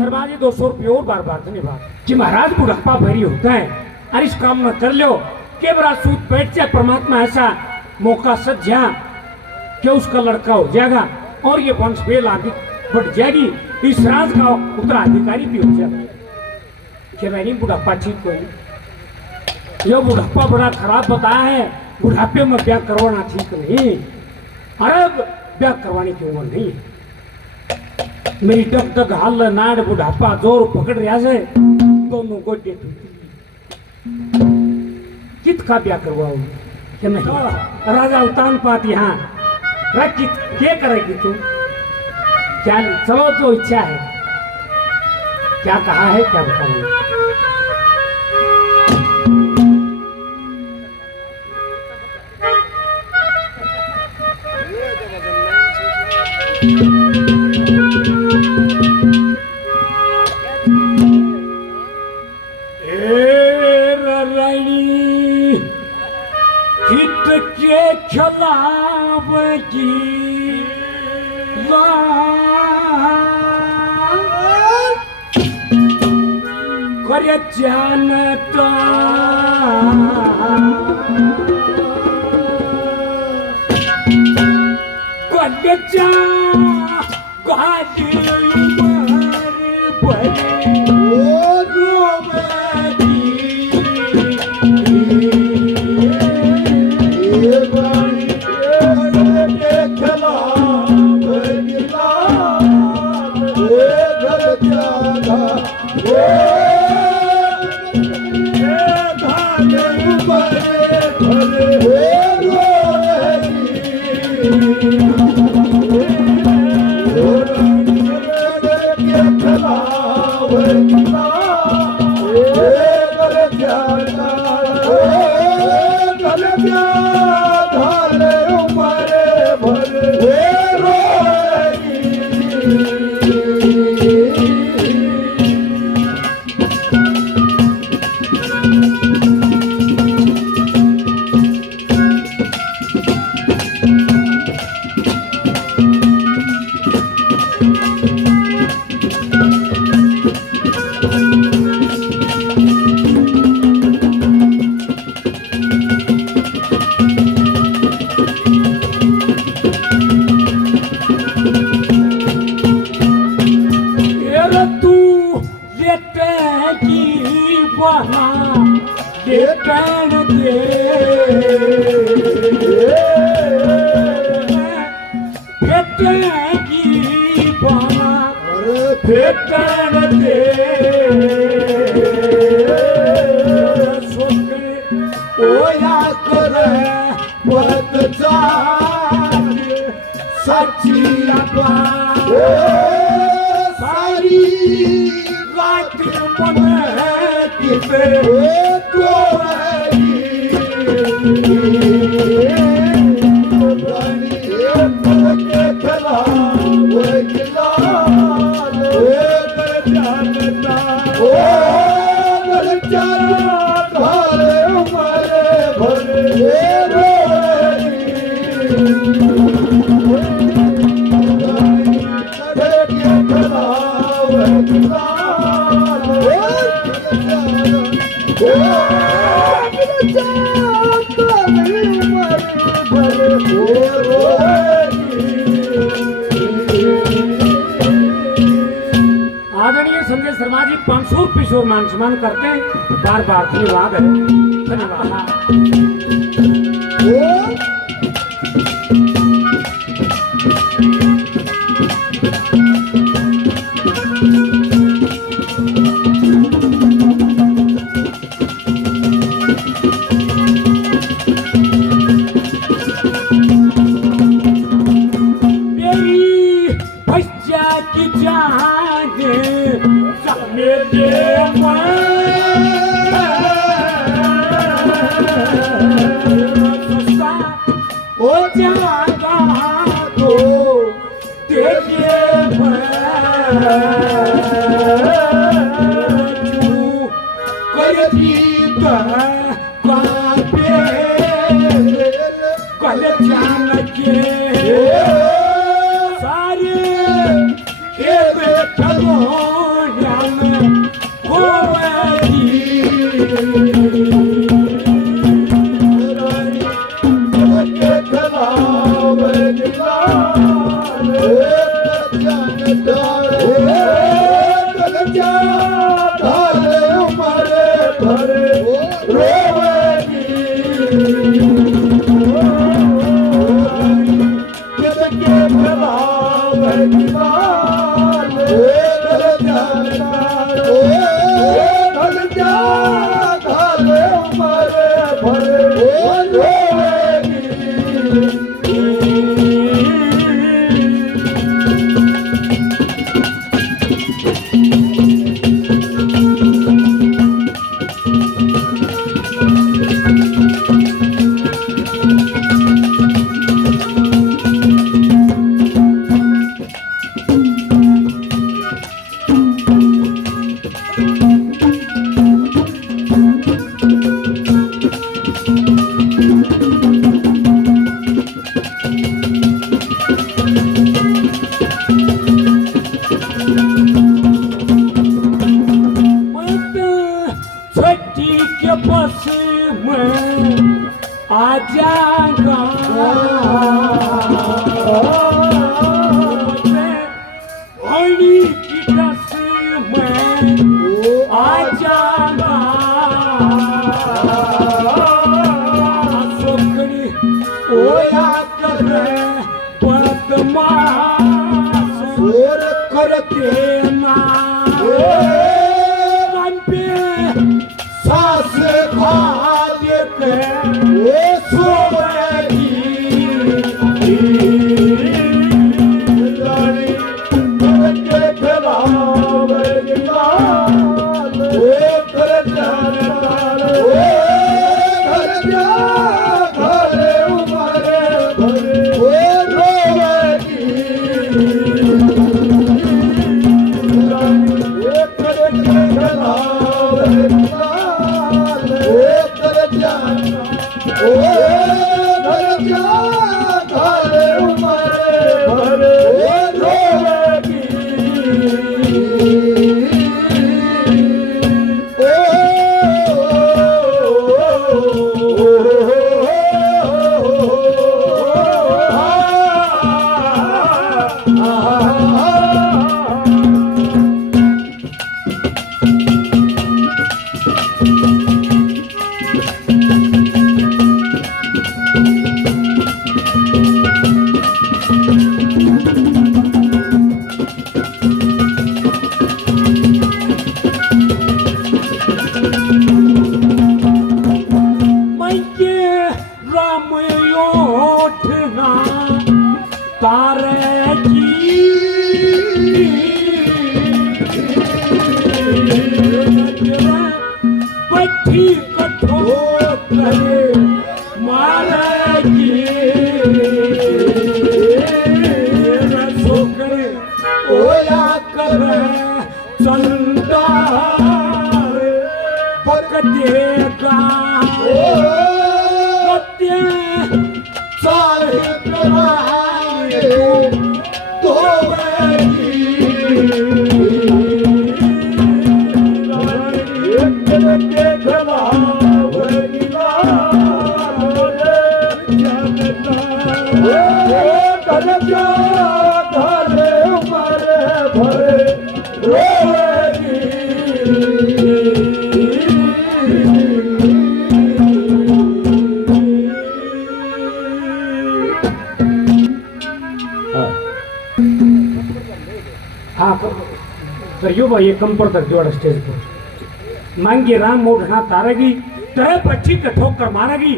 शर्मा जी 200 रुपये और बार बार धन्यवाद कि महाराज बुढ़ापा भरी होता है और इस काम न कर लो के बड़ा सूत बैठ जाए परमात्मा ऐसा मौका सज्जा कि उसका लड़का हो जाएगा और ये वंश बेल आगे बट जैडी इस राज का उत्तराधिकारी भी हो जाए कि मैंने बुढ़ापा ठीक कोई ये बुढ़ापा बड़ा खराब बताया है बुढ़ापे में ब्याह करवाना ठीक नहीं अरे ब्याह करवाने की उम्र नहीं है मेरी टक टक हाल नाड़ बुढ़ापा जोर पकड़ रहा है दोनों को डेट कित का ब्याह करवाओ कि नहीं राजा उतान पात यहाँ कित क्या करेगी तू क्या चलो तो इच्छा है क्या कहा है क्या बताऊंगा खिलाफ की करे जानता करे जा गाड़ी पर आदरणीय संजय शर्मा जी 500 रुपये मान सम्मान करते हैं बार बार धन्यवाद है धन्यवाद छठी के बस में आ जाएगा होली की दस में आ जाएगा सोकड़ी ओया कर बदमाश और करके ना सास खा के वो सोएगी जानी करके खिलावेगी लाल वो कर जाने लाल वो घर जा घरे उमरे भरे वो रोवेगी जानी वो करके खिलावेगी लाल वो कर जाने ओ घर जा घरे उमरे भरे वो रोवेगी राम उठना तारे की पट्टी कठो करे मारेगी सोकरे ओया करे चंदा पकड़ेगा हाँ करियो भाई ये कम पर तक जोड़ स्टेज पर मांगी राम मोढ़ना तारेगी तय पक्षी के ठोकर मारेगी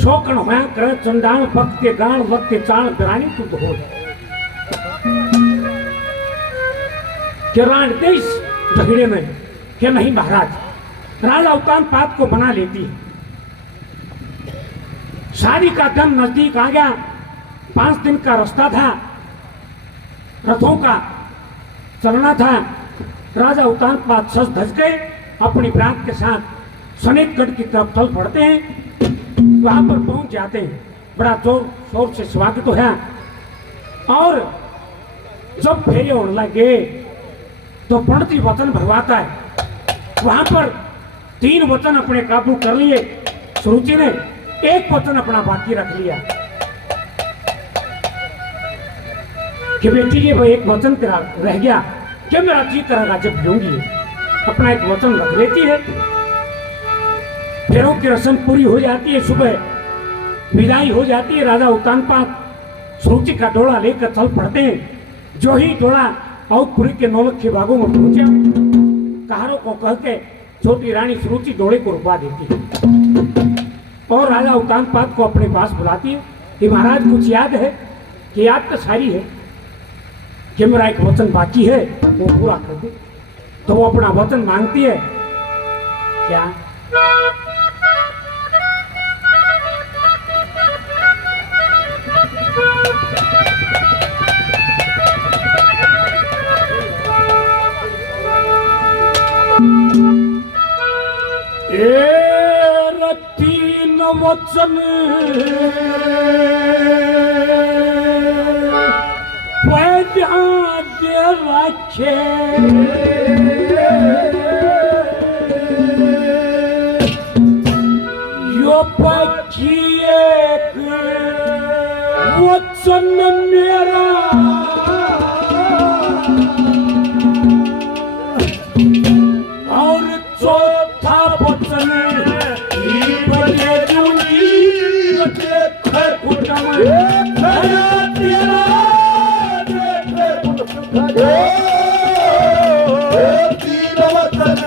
शोकन होया कर चंदान भक्त के गान वक्त के चाण बिरानी तू तो हो किरण देश झगड़े में कि नहीं महाराज राजा उत्तान पात को बना लेती है शादी का दिन नजदीक आ गया 5 दिन का रास्ता था रथों का चलना था राजा उत्तान पात सज धज गए अपनी प्रांत के साथ सनेतगढ़ की तरफ चल पड़ते हैं वहां पर पहुंच जाते हैं बड़ा जोर शोर से स्वागत तो है और जब फेरे उड़ लगे तो पंडित वचन भरवाता है वहां पर 3 वचन अपने काबू कर लिए सुरुचि ने 1 वचन अपना बाकी रख लिया कि बेटी ये एक वचन तेरा रह गया कि मेरा जी करेगा जब लूंगी अपना एक वचन रख लेती है फेरों की रस्म पूरी हो जाती है सुबह विदाई हो जाती है राजा उत्तानपाद सुरुचि का डोला लेकर चल पड़ते हैं जो ही डोला औदपुरी के नौलखे बागों में पहुंचा कहारों को कह के छोटी रानी सुरुचि डोले को रुकवा देती है और राजा उत्तानपाद को अपने पास बुलाती है कि महाराज कुछ याद है कि याद तो सारी है कि मेरा एक वचन बाकी है वो पूरा कर दे तो वो अपना वचन मांगती है क्या तीन वचन पैदा दे राखे यो पक्षी एक वचन मेरा और चौथा वचन बजे जूनी देखे कुटम तेरा तीन वचन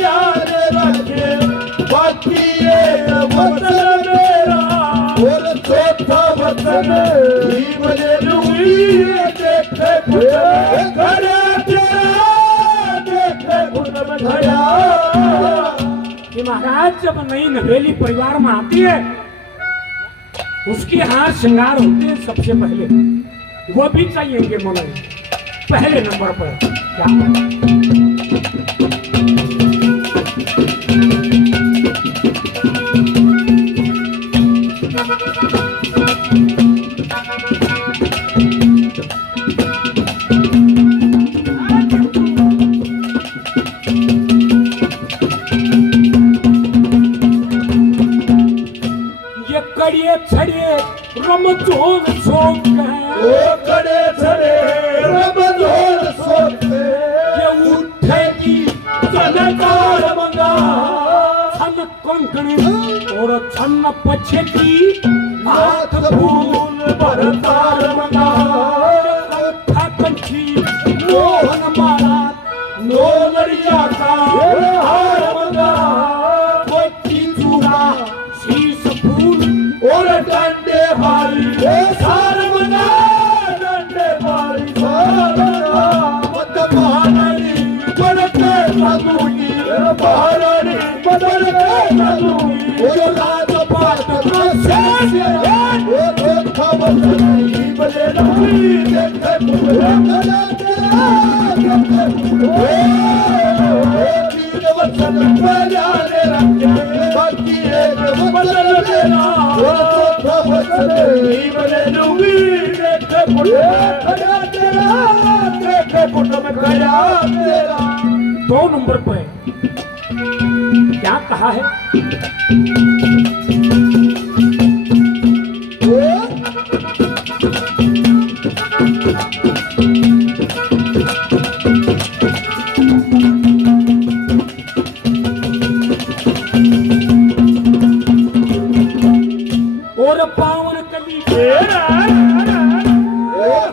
याद रखे बाकी एक वचन मेरा और चौथा वचन ही बजे लूंगी देखे कुटम खड़ा तेरा देखे कुटम खड़ा कि महाराज जब नई नवेली परिवार में आती है उसके हार श्रृंगार होते हैं सबसे पहले वो भी चाहिए मनोज पहले नंबर पर क्या ये कड़िए छड़िए रमजोन शौक है ओ कड़े छड़े रमजोन सोते ये उठेगी सनकार मंगा छन कंकण और छन पछेगी हाथ फूल भरतार मंगा कंठा कंठी मोहन माला नो लड़िया का हार मंगा कोई चूड़ा शीश फूल और डंडे भारी सार मंगा डंडे भारी सार मंगा मत महारानी बनते साधुनी महारानी बनते साधुनी जो राज पात का शेष वो देखा बसनी बले नहीं देखे मुझे तीन वचन बजाने रखे बाकी एक वचन मेरा चौथा वचन ही बले लूंगी देखे कुटुंब खड़ा तेरा देखे कुटुंब खड़ा तेरा 2 नंबर पर क्या कहा है और पावन कली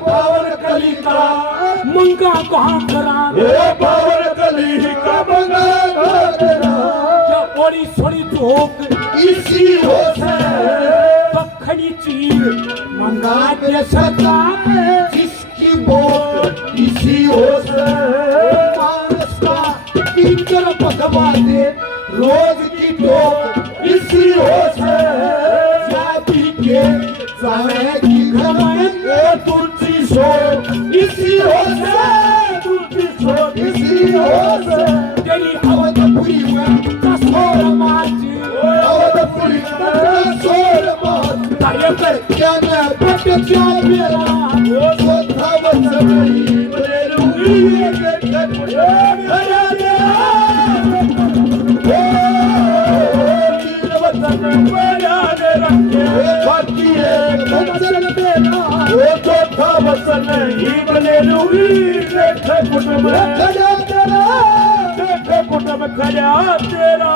पावन कली का मंगा कहाँ करा पावन कली का मंगा तेरा या ओड़ी सोड़ी धोक इसी हो से पखड़ी चीर मंगा के सदा जिसकी बोल इसी हो से मानस का कीचड़ पकवा दे रोज की टोक इसी हो से जाति के समय की घमंड तुलसी सो इसी हो से तुलसी सो इसी हो से तेरी अवधपुरी में कसोर माच अवधपुरी में कसोर माच तारे कर क्या मैं पट क्या मेरा वो चौथा वचन नहीं बले लूंगी देखे कुटुंब खड़ा तीन वचन बजाने रखे बाकी एक वचन देना वो चौथा वचन ही बले लूंगी देखे कुटुंब खड़ा तेरा देखे कुटुंब खड़ा तेरा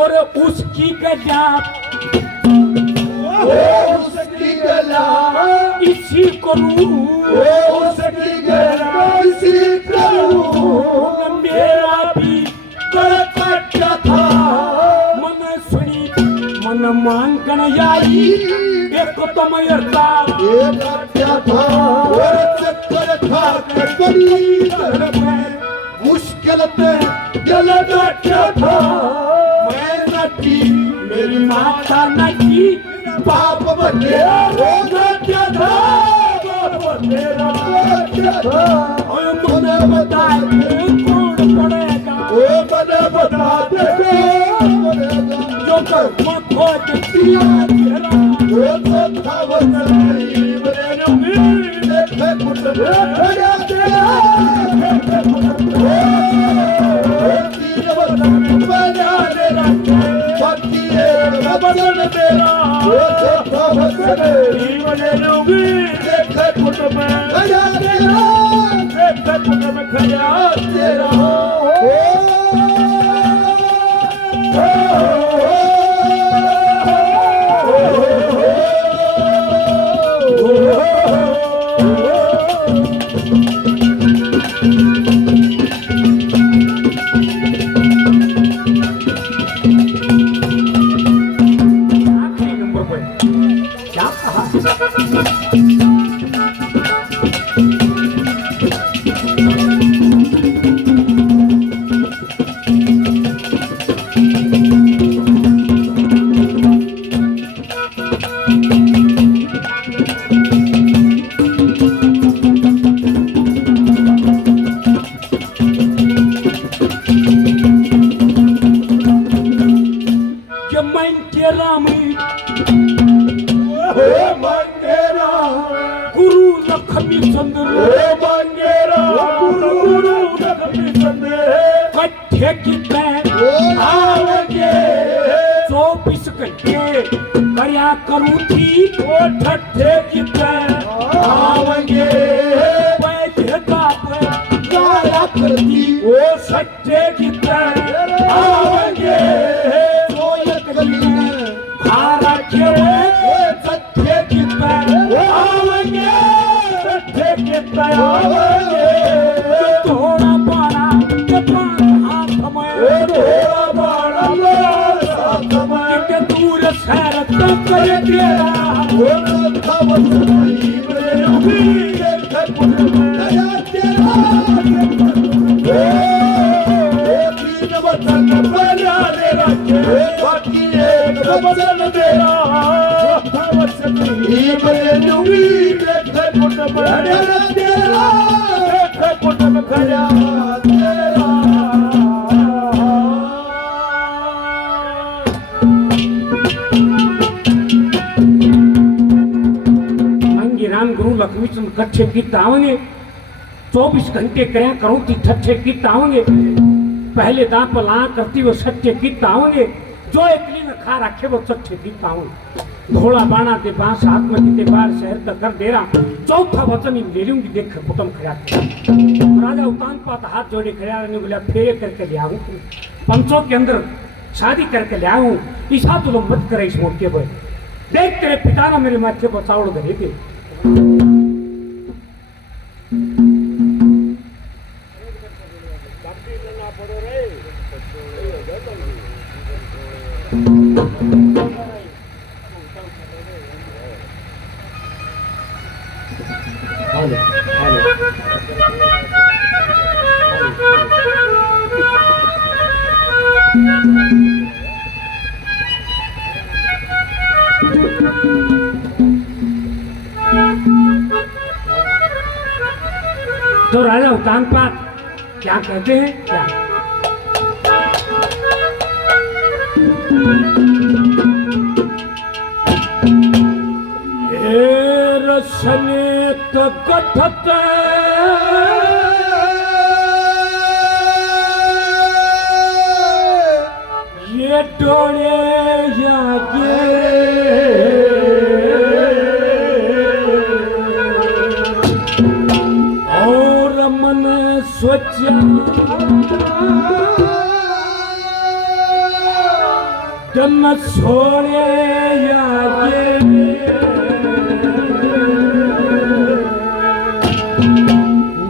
और उसकी गजा उसकी गला इसी करूं उसकी गला इसी करूं मेरा भी कटका था मन सुनी मन मांगन आई एक तो मयरता एक क्या था और चक्कर खा के बड़ी तरह में मुश्किल में जल क्या था मैं नटी मेरी माता नटी बाप बतेरा रोना क्या था बाप बतेरा क्या था और मुझे बताए तेरा तेरा वो चौथा वचन बने उम्मीद देखे कुटुंब खड़ा तेरा तीन वचन बना तेरा बाकी एक वचन तेरा वो चौथा वचन बने उम्मीद देखे कुटुंब खड़ा तेरा खड़ा तेरा आखिरी नंबर पर क्या कहा? कि मैं तेरा में ओ मंगेरा गुरु लक्ष्मी चंद्र ओ मंगेरा गुरु लक्ष्मी चंद्र कट्ठे की मैं आवेंगे 24 घंटे करया करूँ थी ओ ठट्ठे की तरह आवेंगे पैदा पर गाया करती ओ सट्टे की तरह आवेंगे जो एक कलीना भारा खेले सत्य की तरह आवेंगे सट्टे की तरह आवेंगे थोड़ा बड़ा के पास हाथ ओ में थोड़ा बड़ा साथ में के दूर सैर तक करे तेरा वो चौथा वचन बने उम्मीद खड़ा तेरा तीन वचन बना दे रखे बाकी एक बदल तेरा वचन ही बने उम्मीद देखे कुटुंब तेरा तेरा देखे कुटुंब खड़ा तेरा अंगी राम गुरु लक्ष्मी चंद्र कच्छे गीत आवेंगे 24 घंटे करया करूँ थी ठच्छे गीत आवेंगे पहले दांत ला करती वो सच्चे गीत आवेंगे जो एकली में खा रखे वो सच्चे गीत आवेंगे धोला बाणा ते बांस हाथ में किते बाहर शहर तक कर दे रहा चौथा वचन ही ले लूंगी देख कुटुंब खड़ा राजा उतान पात हाथ जोड़े खड़ा ने बोला फेरे करके ले आऊं पंचों के अंदर शादी करके ले आऊं ईसा तो लोग मत करे इस मौके पर देख तेरे पिता ने मेरे माथे पर चावड़ धरे थे तो राजा उतान पात क्या कहते हैं क्या रसने तो कथत ये डोले और मन सोचा जन छोड़े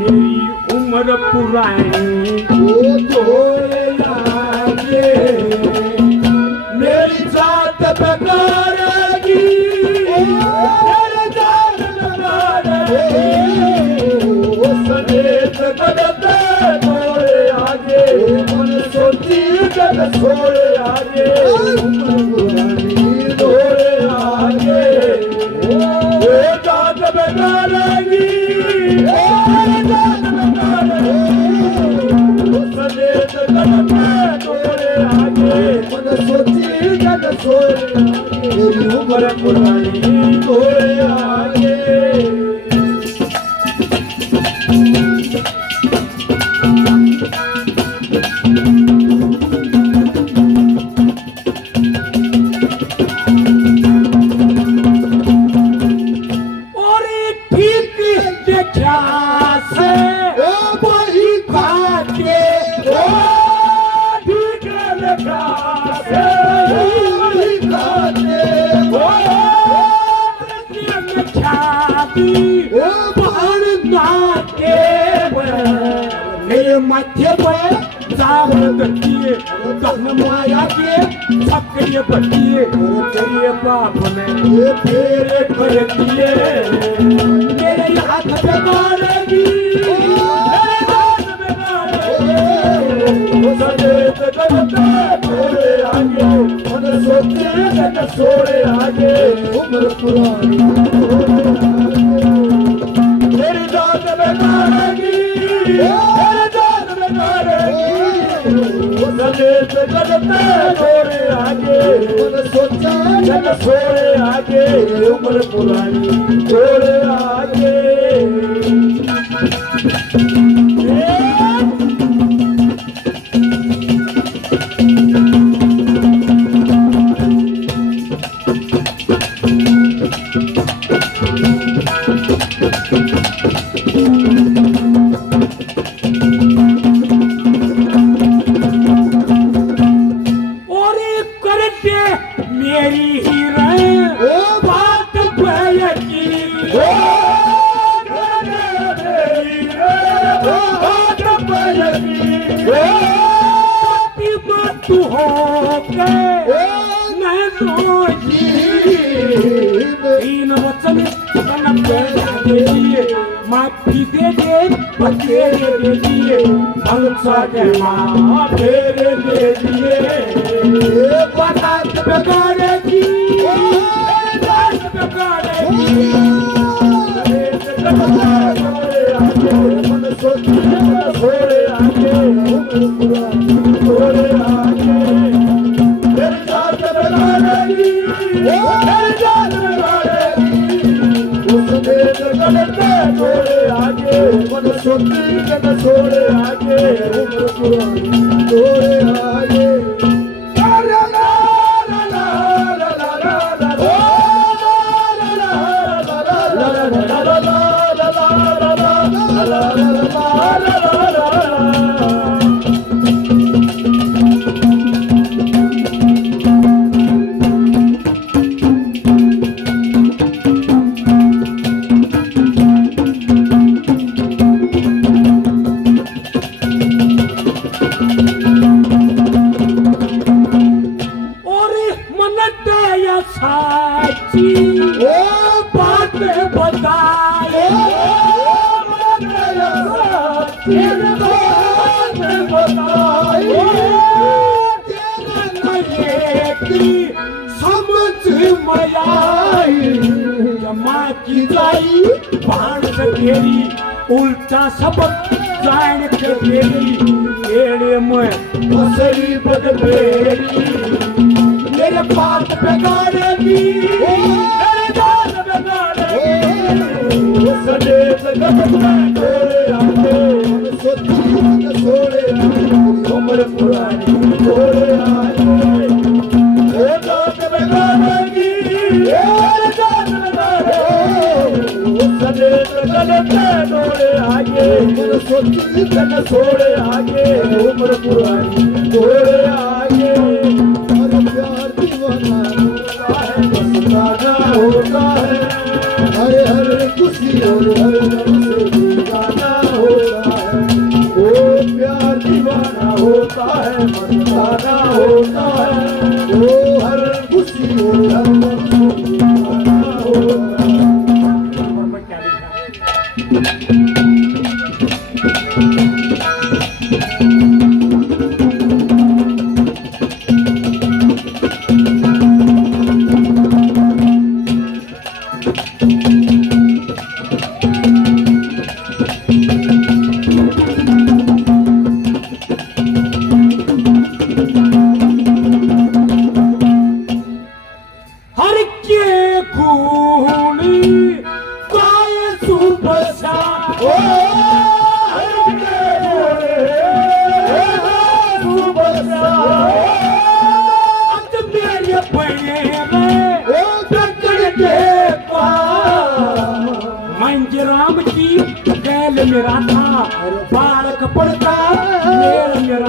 मेरी उम्र पुरानी वो धोए लागे मेरी जात बेकारेगी मेरी जात बेकारेगी वो सनेत करते थोड़े आगे मन सोची जग छोड़े आगे पुरानी थोड़े आगे वो जात बेकारेगी मेरी जात बेकारेगी सनेत करते थोड़े आगे मन सोची जन सोरे तेरी उम्र पुरानी तोरे आगे और ठीक देखा से ओ बही खाके ओ ठीक लगा से बही खाके ख्याति ओ बाण नाके मेरे मध्य पर जावन किए तन माया के सक्रिय बतिए तेरे बाप ने ये तेरे कर दिए मेरे हाथ पे मारेगी मेरे हाथ पे मारेगी सदेत करते तोरे आगे मन सोचे जन सोरे आगे उम्र पुरानी तेरी जात में मारेगी तेरी जात में मारेगी सदेत करते तोरे आगे मन सोचा जन सोरे आगे उम्र पुरानी तोरे आगे और एक करते मेरी ही रहे ओ बात पे की तू हो गए मैं सोची तीन वचन तन पैदा दे दिए माफी दे बतेरे दे दिए भलसा के माँ फेरे दे दिए बात बिगाड़ेगी बात बिगाड़ेगी मन सोचा तोरे आगे उम्र पुरानी तोरे आगे तेरी जात बिगाड़ेगी तेरी जात बिगाड़ेगी सदेत करते तोरे आगे मन सोची जन सोरे आगे उम्र पुरानी तोरे आगे ला ला ला ला ला ला ला और मन दया साची ओ बात बताए समझ में आई माँ की जाई बाण से घेरी उल्टा सबक जान के घेरी एड़े में मसरी बदबेरी मेरे बात बिगाड़ेगी मेरे बात बिगाड़ेगी सदेत करते तोरे आगे मन सोची जन सोरे उम्र पुरानी तोरे आगे ओ जात बिगाड़ेगी तेरी जात बिगाड़ेगी सदेत करते तोरे आगे मन सोची जन सोरे आगे उम्र पुरानी तोरे आगे अरे प्यार दीवाना मस्ताना होता है हरे हरे खुशी और हरे रंग से दीवाना होता है वो प्यार दीवाना होता है मस्ताना होता है ओ हर खुशी और हर रंग से दीवाना होता है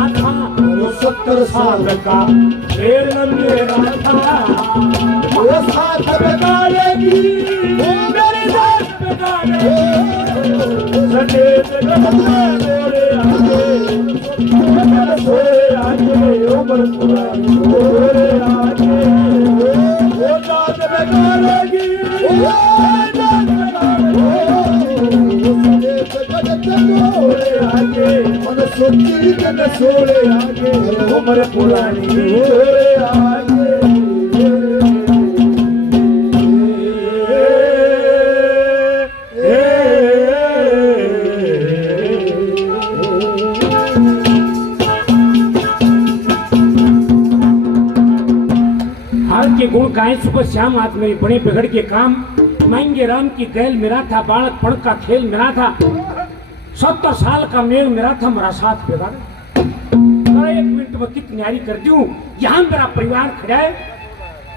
मेरा था, वो 70 साल का शेर मेरा था। वो साथ बिगाड़ेगी, मेरे साथ बिगाड़ेगी, सफेद गहने मोरे आगे, सोरे आगे उम्र पुरानी मोरे आगे, वो जात बिगाड़ेगी, वो जात बिगाड़ेगी, मोरे आगे, मन सोची के न सोरे आगे उम्र पुरानी मोरे आगे। के गुण गाय सुबह शाम आज मेरी बड़े बिगड़ के काम, महंगे राम की गैल मेरा था, बालक पढ़ का खेल मेरा था, 70 साल का मेल मेरा था, मेरा साथ बिगाड़। अरे 1 मिनट में कितनी न्यारी कर दूं, यहाँ मेरा परिवार खड़ा है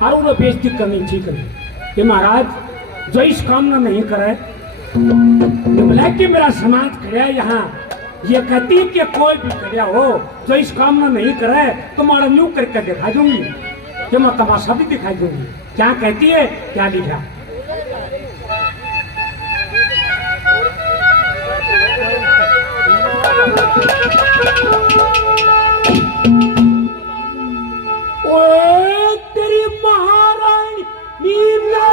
और वो बेइज्जती करनी ठीक है कि महाराज जो इस काम ना नहीं करे, कि मेरा समाज खड़ा है यहाँ, ये कहती है कि कोई भी खड़ा हो जो इस काम ना नहीं करे तो मारा न्यू करके दिखा दूंगी, कि मैं तमाशा भी दिखाई दूंगी। क्या कहती है, क्या लिखा? ओ तेरी महारानी नीला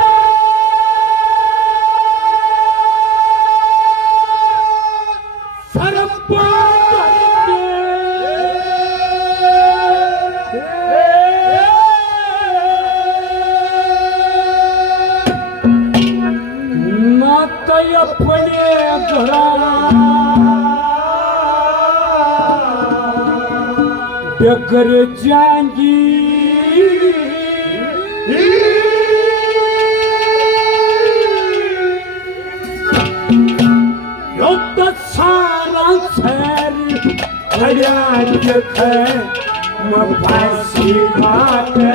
अपने घरा डगर जाएंगी, यो तो सारा शहर खड़ा देखे मैं फांसी खाते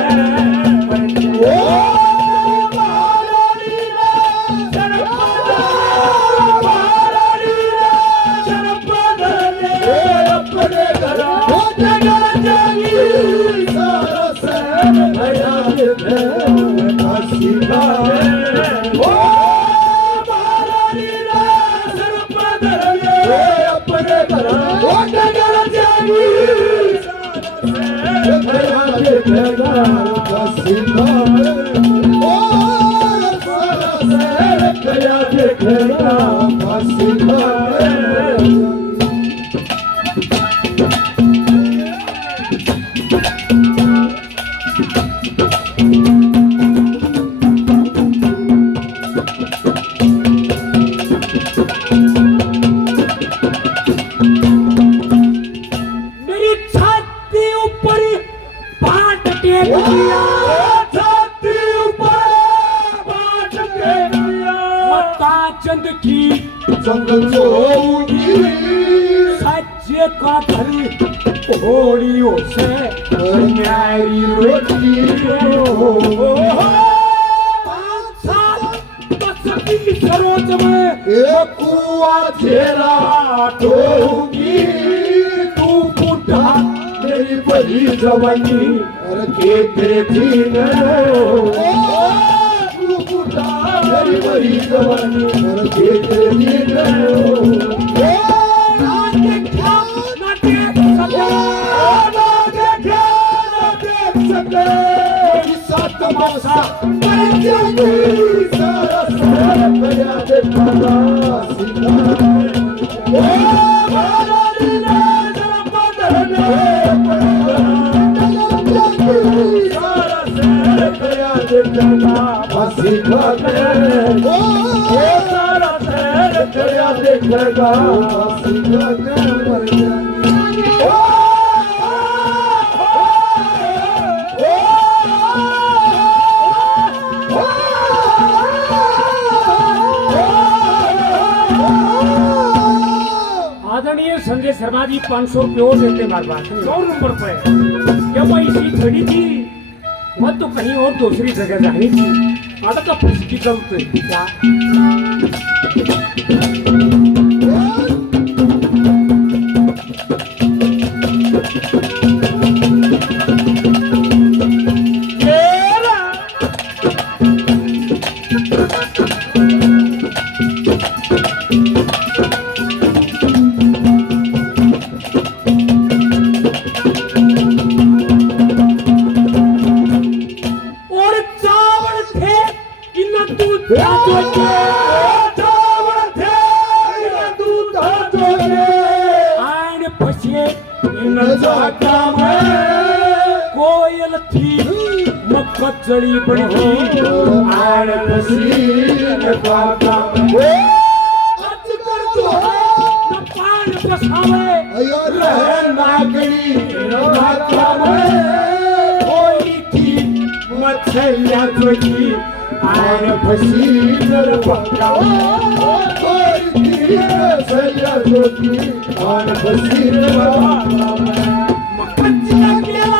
चंद की जंगल जोगी सच्चे का धर होड़ियों से न्यारी रोटी 5-7 सरोज में एक कुआ तेरा टोगी तू बूढ़ा मेरी बड़ी जवानी और के तेरे दिन मेरी बड़ी जवानी और के तेरे दिन तमाशा देखेगा आदरणीय संजय शर्मा जी 500 रुपये और देते हमारे पास 100 नंबर पे जब वही सीट खड़ी थी वह तो कहीं और दूसरी जगह जानी थी आधा का पुष्टि करते क्या कचड़ी बड़ी आड़ पसीन काका अजगर तो है पान बसावे अयो रहे नागड़ी नाका में कोई थी मछलिया जोगी आड़ पसीन काका कोई थी सैया जोगी आड़ पसीन काका कचिया गया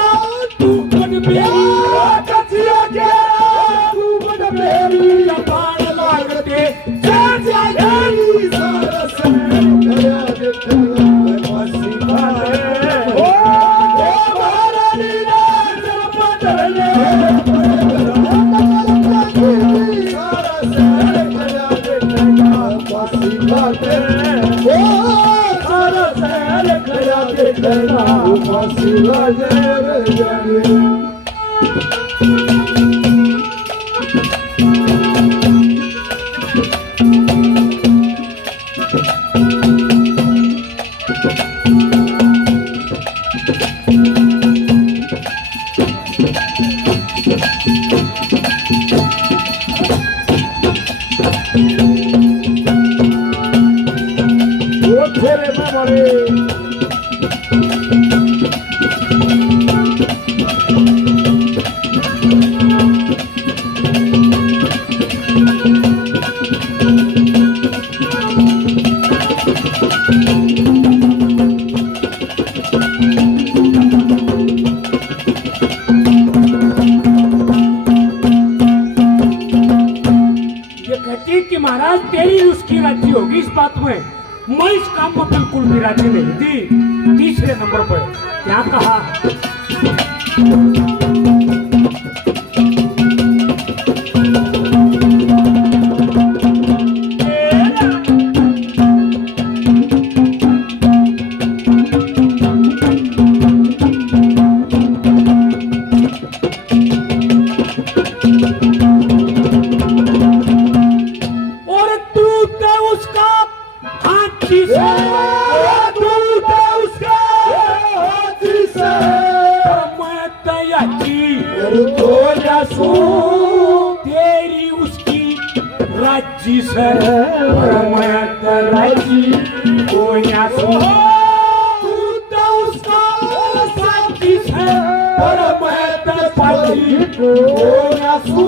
तू बन बेरी कचिया के तू बड़ मेरी पान लागते जाई सारा संग गया देखा मसी बारे ओ महारानी ने जब बदले सारा संग गया देखा मसी बारे ओ सारा संग गया देखा मसी बारे जाने वो थोड़े में मरे ये कहती कि महाराज तेरी उसकी राजी होगी इस बात में मैं इस काम में बिल्कुल भी राजी नहीं थी तीसरे नंबर पर क्या कहा और तू तो उसका हाथी से मैं तयाची तेरी उसकी राजी से मैं तराजी कोया सो तू तो उसका साथी से मैं तराजी कोया सो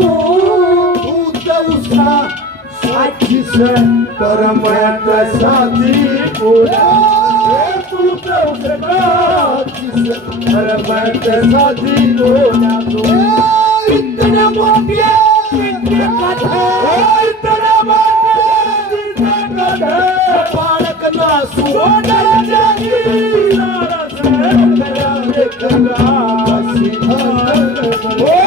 साथी से परमत साथी पूरा तू तो साथी से परमत साथी पूरा तो इतने मोटे इतने कथे इतना इतना पालक ना सोना जागी नारा से करा देखना सीधा ओ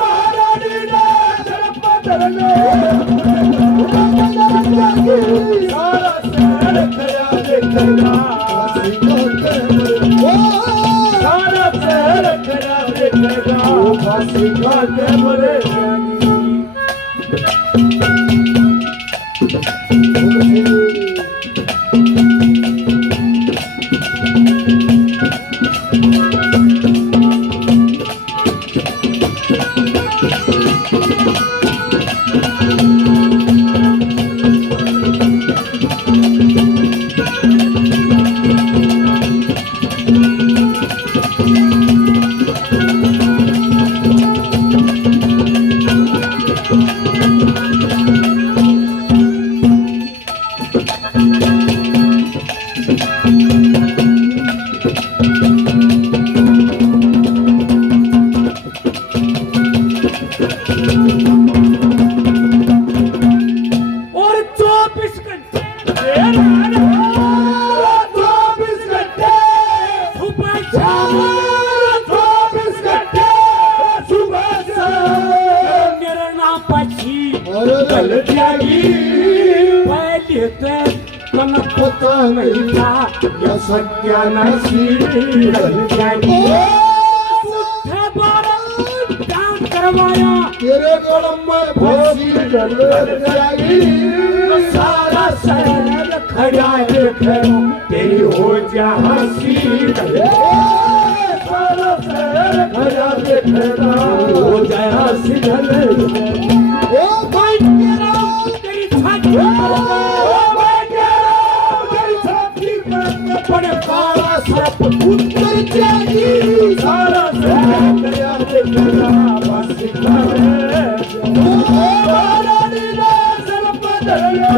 महारानी ने जब बदले सारा शहर खया देखना सारा शहर खया देखना फांसी खाते मरे पता नहीं था या सत्यानाशी करवाया तेरे गलम में फांसी डल जाएगी सारा शहर खड़ा देखे तेरी हो जा हंसी सारा शहर खड़ा देखना हो बस ढले ओ भाई तेरी छाती बड़े काला सप उत्तर जागी सारा शहर दरिया देखेगा बस ढले महारानी ने सरप ढले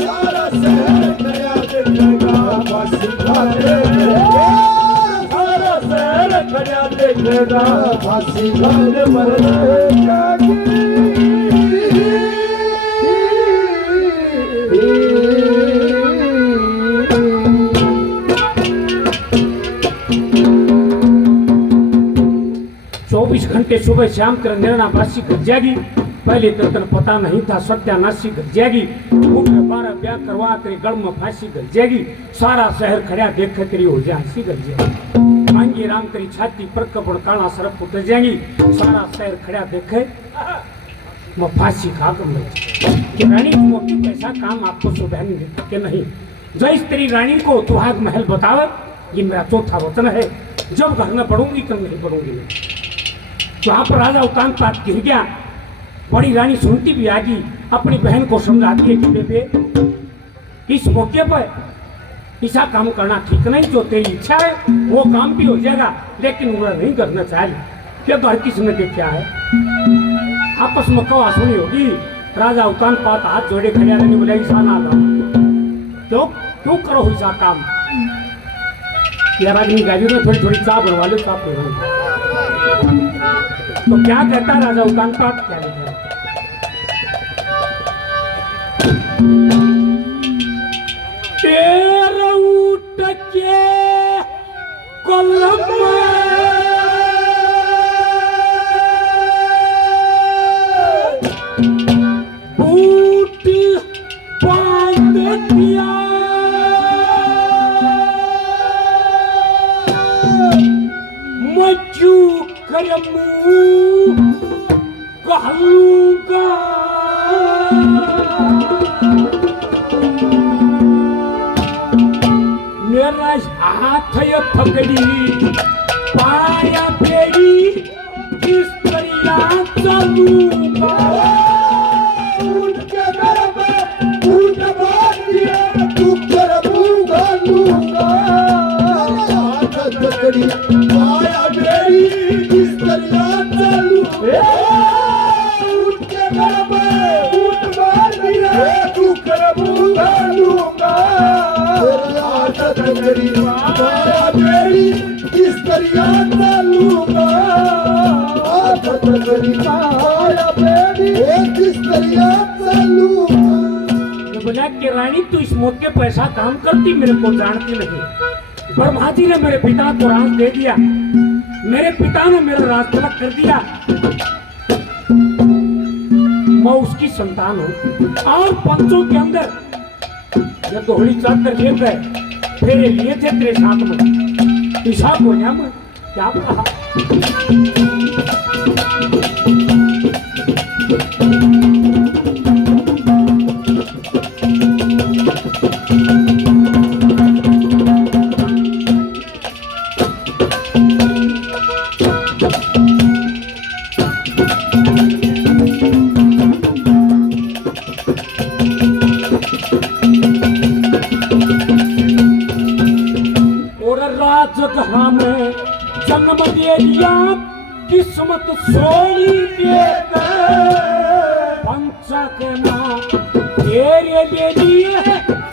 सारा शहर दरिया देखेगा बस ढले सारा शहर दरिया देखेगा फांसी ढले मरने जागी चौबीस घंटे सुबह शाम कर निर्णा बासी घट जाएगी। पहले तो तेन पता नहीं था सत्यानाशी घट जाएगी। मुख्य 12 ब्याह करवा तेरी गढ़ में फांसी घट जाएगी। सारा शहर खड़ा देख तेरी हो जाए हंसी घट जाएगी। मांगी राम तेरी छाती पर कपड़ काला सरप उतर जाएगी। सारा शहर खड़ा देखे मैं फांसी खा कर मर रानी मोटी पैसा काम आपको सुबह के नहीं। जैस तेरी रानी को सुहाग महल बतावे ये मेरा चौथा वचन है। जब घर में पढ़ूंगी कल नहीं पढ़ूंगी मैं। जहाँ पर राजा उतान पात गिर गया बड़ी रानी सुनती भी आगी अपनी बहन को समझाती है कि बेबे इस मौके पर ऐसा काम करना ठीक नहीं। जो तेरी इच्छा है वो काम भी हो जाएगा लेकिन वो नहीं करना चाहिए। क्या तो हर किसी ने देखा है आपस में कवा सुनी होगी। राजा उतान पात हाथ जोड़े खड़े रहने बोले ऐसा ना काम क्यों क्यों करो ऐसा काम। यार आदमी गाड़ी में थोड़ी थोड़ी चाय बनवा लो चाय पी तो क्या कहता राजा उतान पात क्या लिखा तेरा उठ के कलम बूट बांध दिया मचू करमू कहलूंगा मेरा हाथ ये पकड़ी पाया बेड़ी किस तरह चलूंगा। उठ के घर में उठ बांध दिया तू करमूंगा लूंगा हाथ पकड़ी पाया बेड़ी किस तरह चलूं। उठ के घर में उठ बांध दिया तू करमूंगा लूंगा हाथ पकड़ी पाया बेड़ी किस तरह चलूंगा हाथ पकड़ी पाया बेड़ी किस तरह चलूंगा। बोला कि रानी तू इस मौके पर ऐसा काम करती मेरे को जानती नहीं। ब्रह्मा जी ने मेरे पिता को राज दे दिया। मेरे पिता ने मेरा राज तलक कर दिया। मैं उसकी संतान हूँ और पंचों के अंदर जब दोहरी चादर ले गए फेरे लिए थे तेरे साथ में पिशाब हो गया मैं क्या कहा। राजगढ़ में जन्म दे दिया किस्मत सोनी दे पंचा के नाम तेरे ले लिए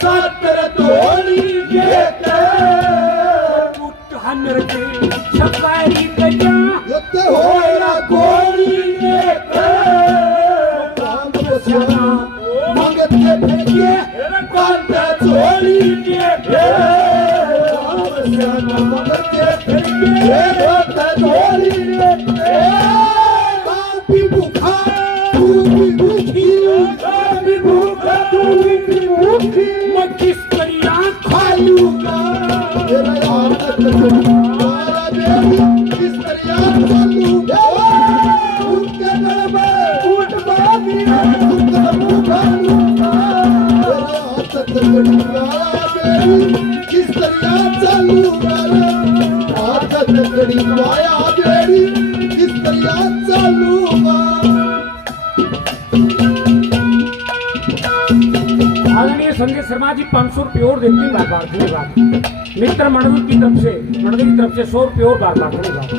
सातर तोड़ी देते हनर के छकारी गया युद्ध होया गोली देते काम को सियाना मंगते फेंके कांटे चोरी देते काम सियाना मंगते फेंके कांटे चोरी देते काफी भूखा तू भी भूखी काफी भूखा तू भी भूखी मैं किस करिया खा लूंगा तेरा आदत मारा बेटी किस तरह चलूंगा उनके घर में उठ बाबी उनका मुंह लूंगा तेरा आदत मारा बेटी किस तरह चलूंगा आदत कड़ी माया बेटी संजय शर्मा जी 500 रुपये और देते हैं बार बार धन्यवाद। मित्र मंडल की तरफ से 100 रुपये और बार बार धन्यवाद।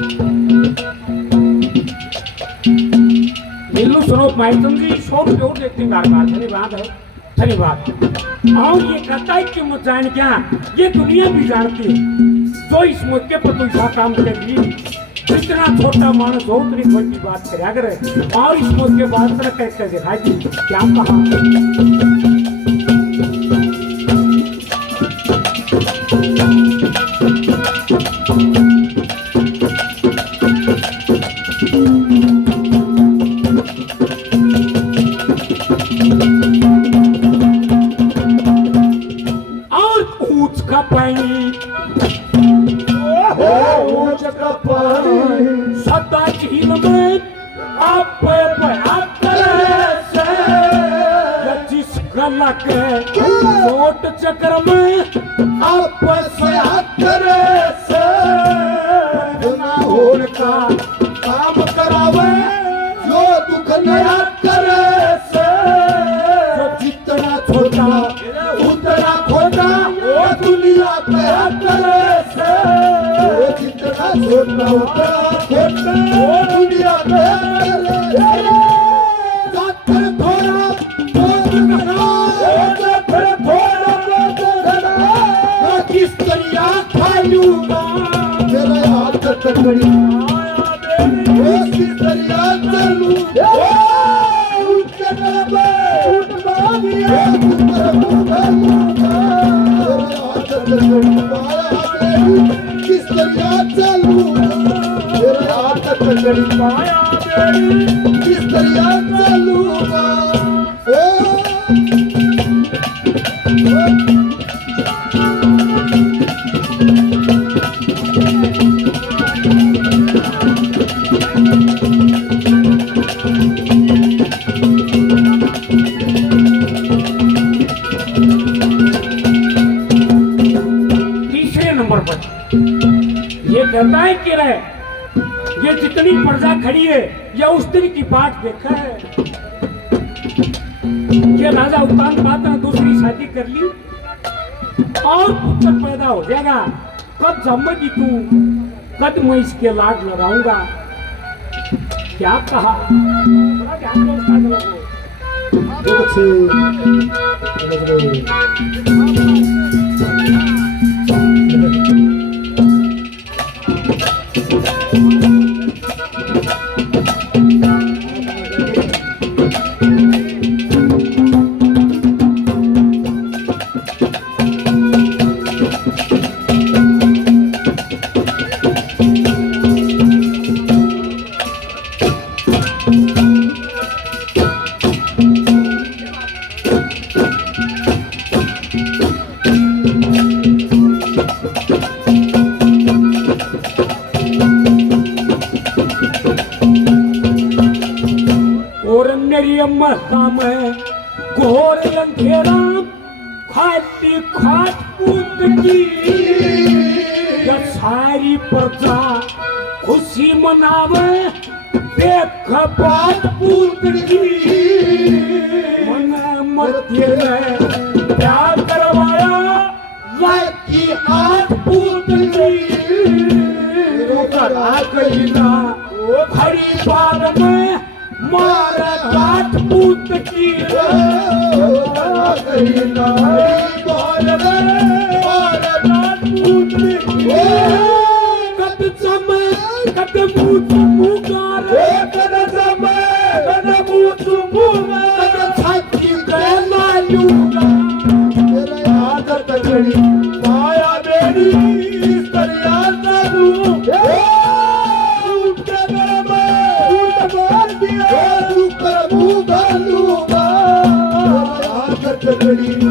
नीलू स्वरूप माइतम जी 100 रुपये और देते हैं बार बार धन्यवाद है धन्यवाद। और ये कहता है कि मुझ जान क्या ये दुनिया भी जानती है जो इस मौके पर तो ऐसा काम करेगी जितना छोटा मानस हो उतनी छोटी बात करा करे और इस मौके बात तरह कहकर दिखाई दी क्या कहा। और ऊंच का पानी ऊंच का पानी सदा झील में आप जिस गला के चोट चक्र में आपस करे से ना होने का काम करावे जो दुख नया करे से जो जितना छोटा उतना खोटा वो दुनिया पे करे से वो जितना छोटा उतना खोटा वो दुनिया पे करे से जाकर थोड़ा किस दरिया खालूंगा तेरा हाथ तकड़ी किस दरिया चलू किस दरिया चलू तेरा हाथ तकड़ी पाया किस दरिया चलूंगा तीसरे नंबर पर ये कहता है कि रहे ये जितनी प्रजा खड़ी है ये उस दिन की बात देखा है ये राजा उत्तान बात ने दूसरी शादी कर ली और पुत्र पैदा हो जाएगा कब जम्मेगी तू कद मैं इसके लाड लगाऊंगा क्या कहा बड़ा ध्यान दो उसका लोगों महला में घोर अंधेरा खाती खाट पूत की या सारी प्रजा खुशी मनावे देख बात पूत की मन मध्य में प्यार करवाया लाकी आठ पूत की आ गई ना खड़ी बात में मार काट पूत की कद समय कद मूत मुगार कद समय कद मूत मुगार कद छाती कहना लूंगा तेरे आदत घड़ी माया मेरी इस दरिया का लूं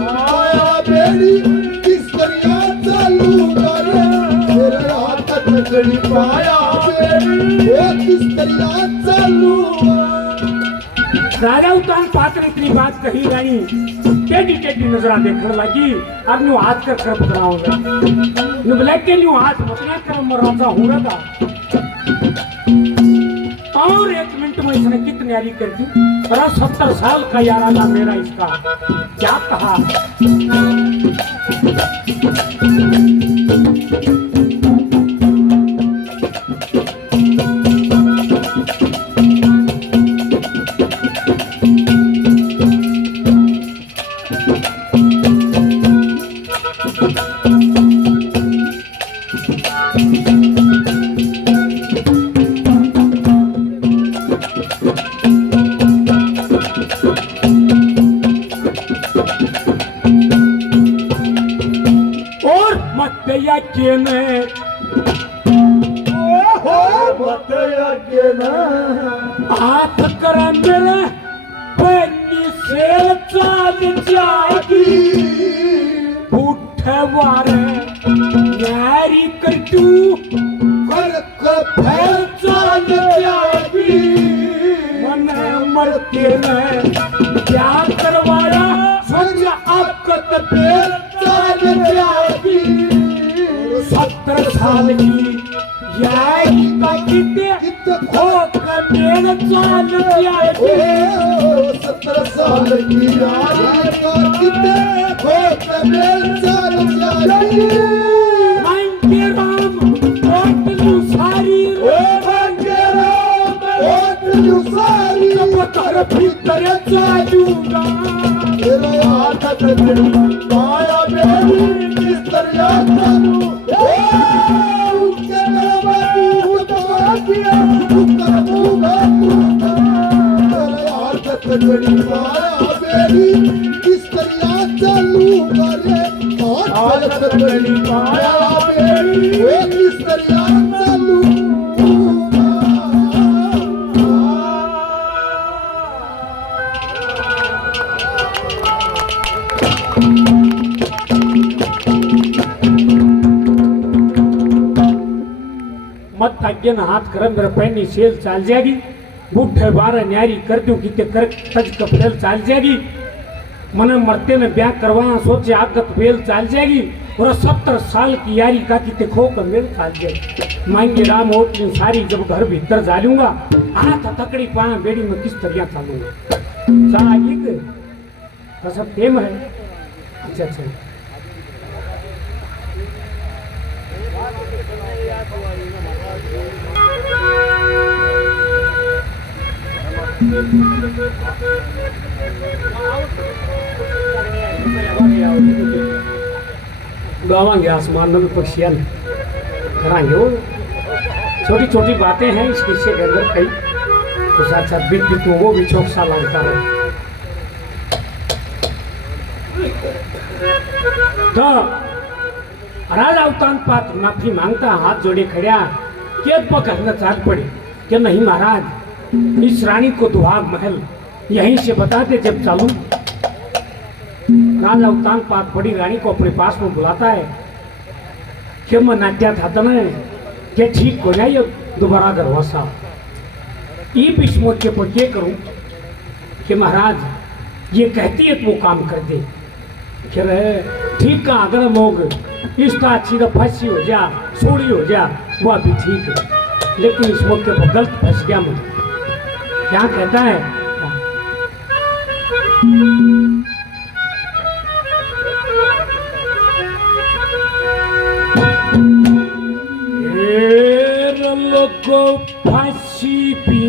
आया बेड़ी किस दरिया चलूंगा तेरे हाथ तकड़ी पाया बेड़ी किस दरिया चलूंगा। राजा उत्तान पात्र इतनी बात कही गई टेढ़ी टेढ़ी नजरा देखने लगी और न्यू हाथ कर कर बदलाऊंगा न्यू ब्लैक के न्यू हाथ मतना कर मर राजा हो रहा था और 1 मिनट मिनट में इसने कितनी यारी कर दी। और 70 साल का याराना मेरा इसका क्या कहा। केने बताया के ना हाथ कर मेरे बनी सेल चाल जाएगी उठे वारे यारी कर तू कर फैल चाल जाएगी मने मर के ने क्या करवाया सोच आपको तो फैल चाल जाएगी 70 साल की यारी का कितने हो कर मेरे चाल जाएगी 70 साल की यारी का कितने हो कमेल चल जाएगी मांगे राम ओटलू सारी ओटलू सारी पत्थर भीतर जाऊंगा तेरा हाथ तेरी माया मेरी किस तरह चलूं बड़ी माया मेरी किस तरह चलूंगा रे बड़ी माया मेरी किस तरह मत आज्ञा न हाथ कर मेरे पैनी सेल चाल जाएगी बूढ़े बारह न्यारी कर दूं कि कर तज कपड़ेल चाल जाएगी मने मरते में ब्याह करवा सोचे आगत बेल चाल जाएगी और 70 साल की यारी का कि खो कर मेल चाल जाएगी मांगे राम ओटली सारी जब घर भीतर जालूंगा हाथ तकड़ी पाना बेड़ी में किस तरह चालूंगा सागिक का सब प्रेम है। अच्छा अच्छा उड़ावांगे आसमान में भी पक्षियां कराएंगे वो छोटी छोटी बातें हैं इस किस्से के अंदर कई तो साथ साथ बीत बीत में वो भी चौक सा लगता है। तो राजा अवतान पात माफी मांगता हाथ जोड़े खड़ा के पकड़ना चाल पड़ी कि नहीं महाराज इस रानी को दुहाग महल यहीं से बता दे जब चालू। राजा अवतान पात बड़ी रानी को अपने पास में बुलाता है कि मैं नाट्या था ना क्या ठीक हो जाए दोबारा गरवासा ये बीच मोर्चे पर क्या करूं कि महाराज ये कहती है तो वो काम कर दे फिर ठीक का अगर मोग इस अच्छी तो फंसी हो जा सोड़ी हो जा वो अभी ठीक है लेकिन इस मौके पर गलत फंस गया मैं क्या कहता है लोगो फांसी भी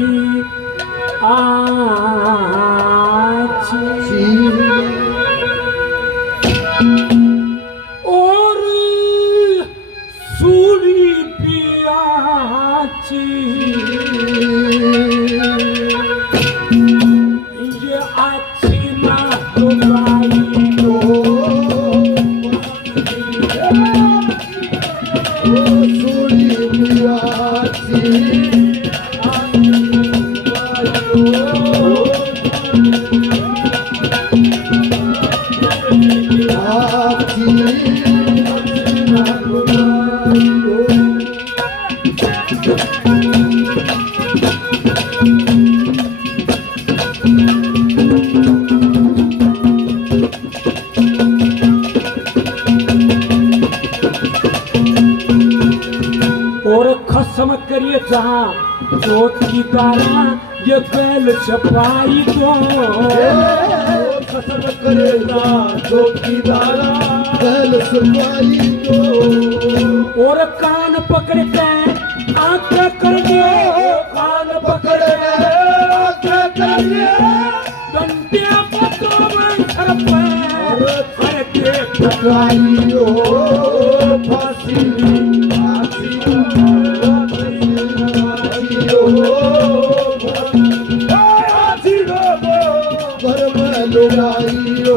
और सूरी भी ये अच्छी ना तो और खसम करिए जहाँ जोत की तारा ये बैल छपाई दो खसम करेगा चौकीदारा बैल सफाई दो और कान पकड़ के आंख कर दिए कान पकड़ के आंखें कर दिए डंडिया पत्रों में छरपे अरे देख टकराई हो फांसी फांसी फांसी घर में लुगाई हो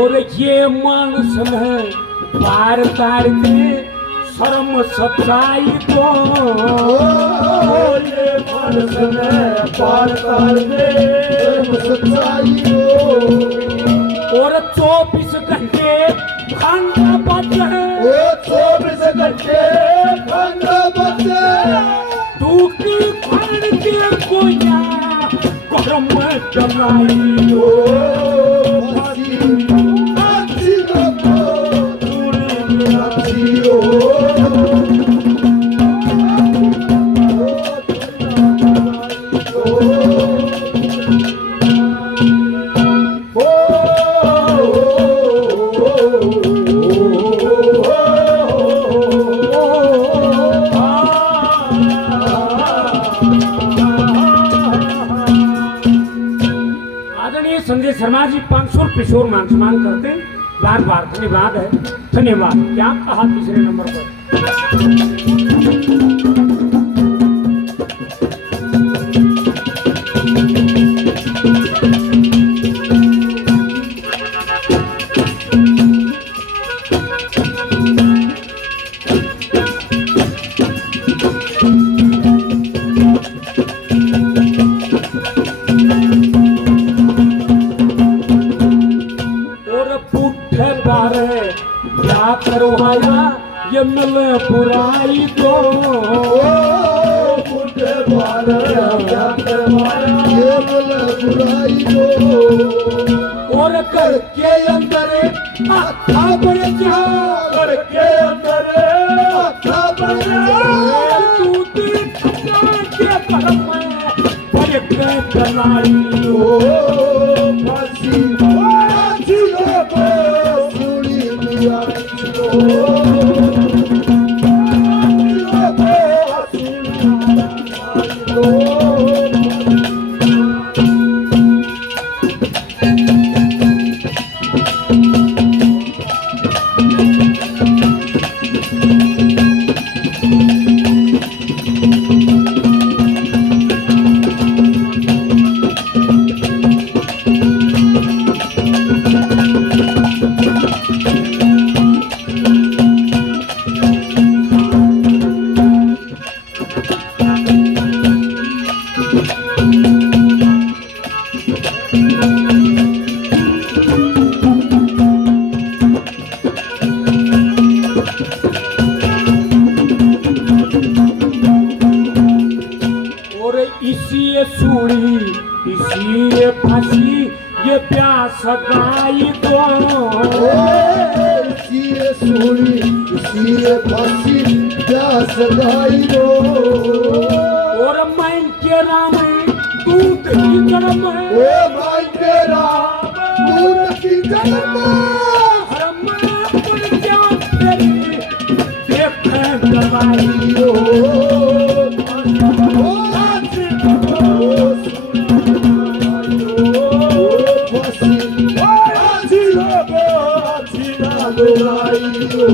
और ये मानस में पार तार के शर्म सच्चाई तो ये मानस में पार कर दे सच्चाई हो और 24 घंटे खाना बचे ओ 24 घंटे खाना बचे टूटी खान के कोया गरम में जलाई ओ फांसी फांसी को फांसी हो आदरणीय संजय शर्मा जी 500 रुपये शोर मान सम्मान करते हैं बार बार धन्यवाद है धन्यवाद क्या कहा तीसरे नंबर पर और पुट्ठे बारे क्या करवाया ये मिले बुराई तो बुढ़े वाले क्या करवाया ये बोला बुराई हो और कर के अंदर माथा बड़ जा घर के अंदर माथा बढ़ जाए तू देख के करम बड़े के कलाई ओ फांसी फांसी को सुनी मिया और इसी ये सूड़ी इसी ये फांसी ये प्यास गाई तो इसी सुनी इसी फांसी प्यास गाई हो और मैं के राम दूध की गरम ओ भाई तेरा दूध की जन्म हरम पर क्या तेरी देख दवाई ओ फांसी आई हो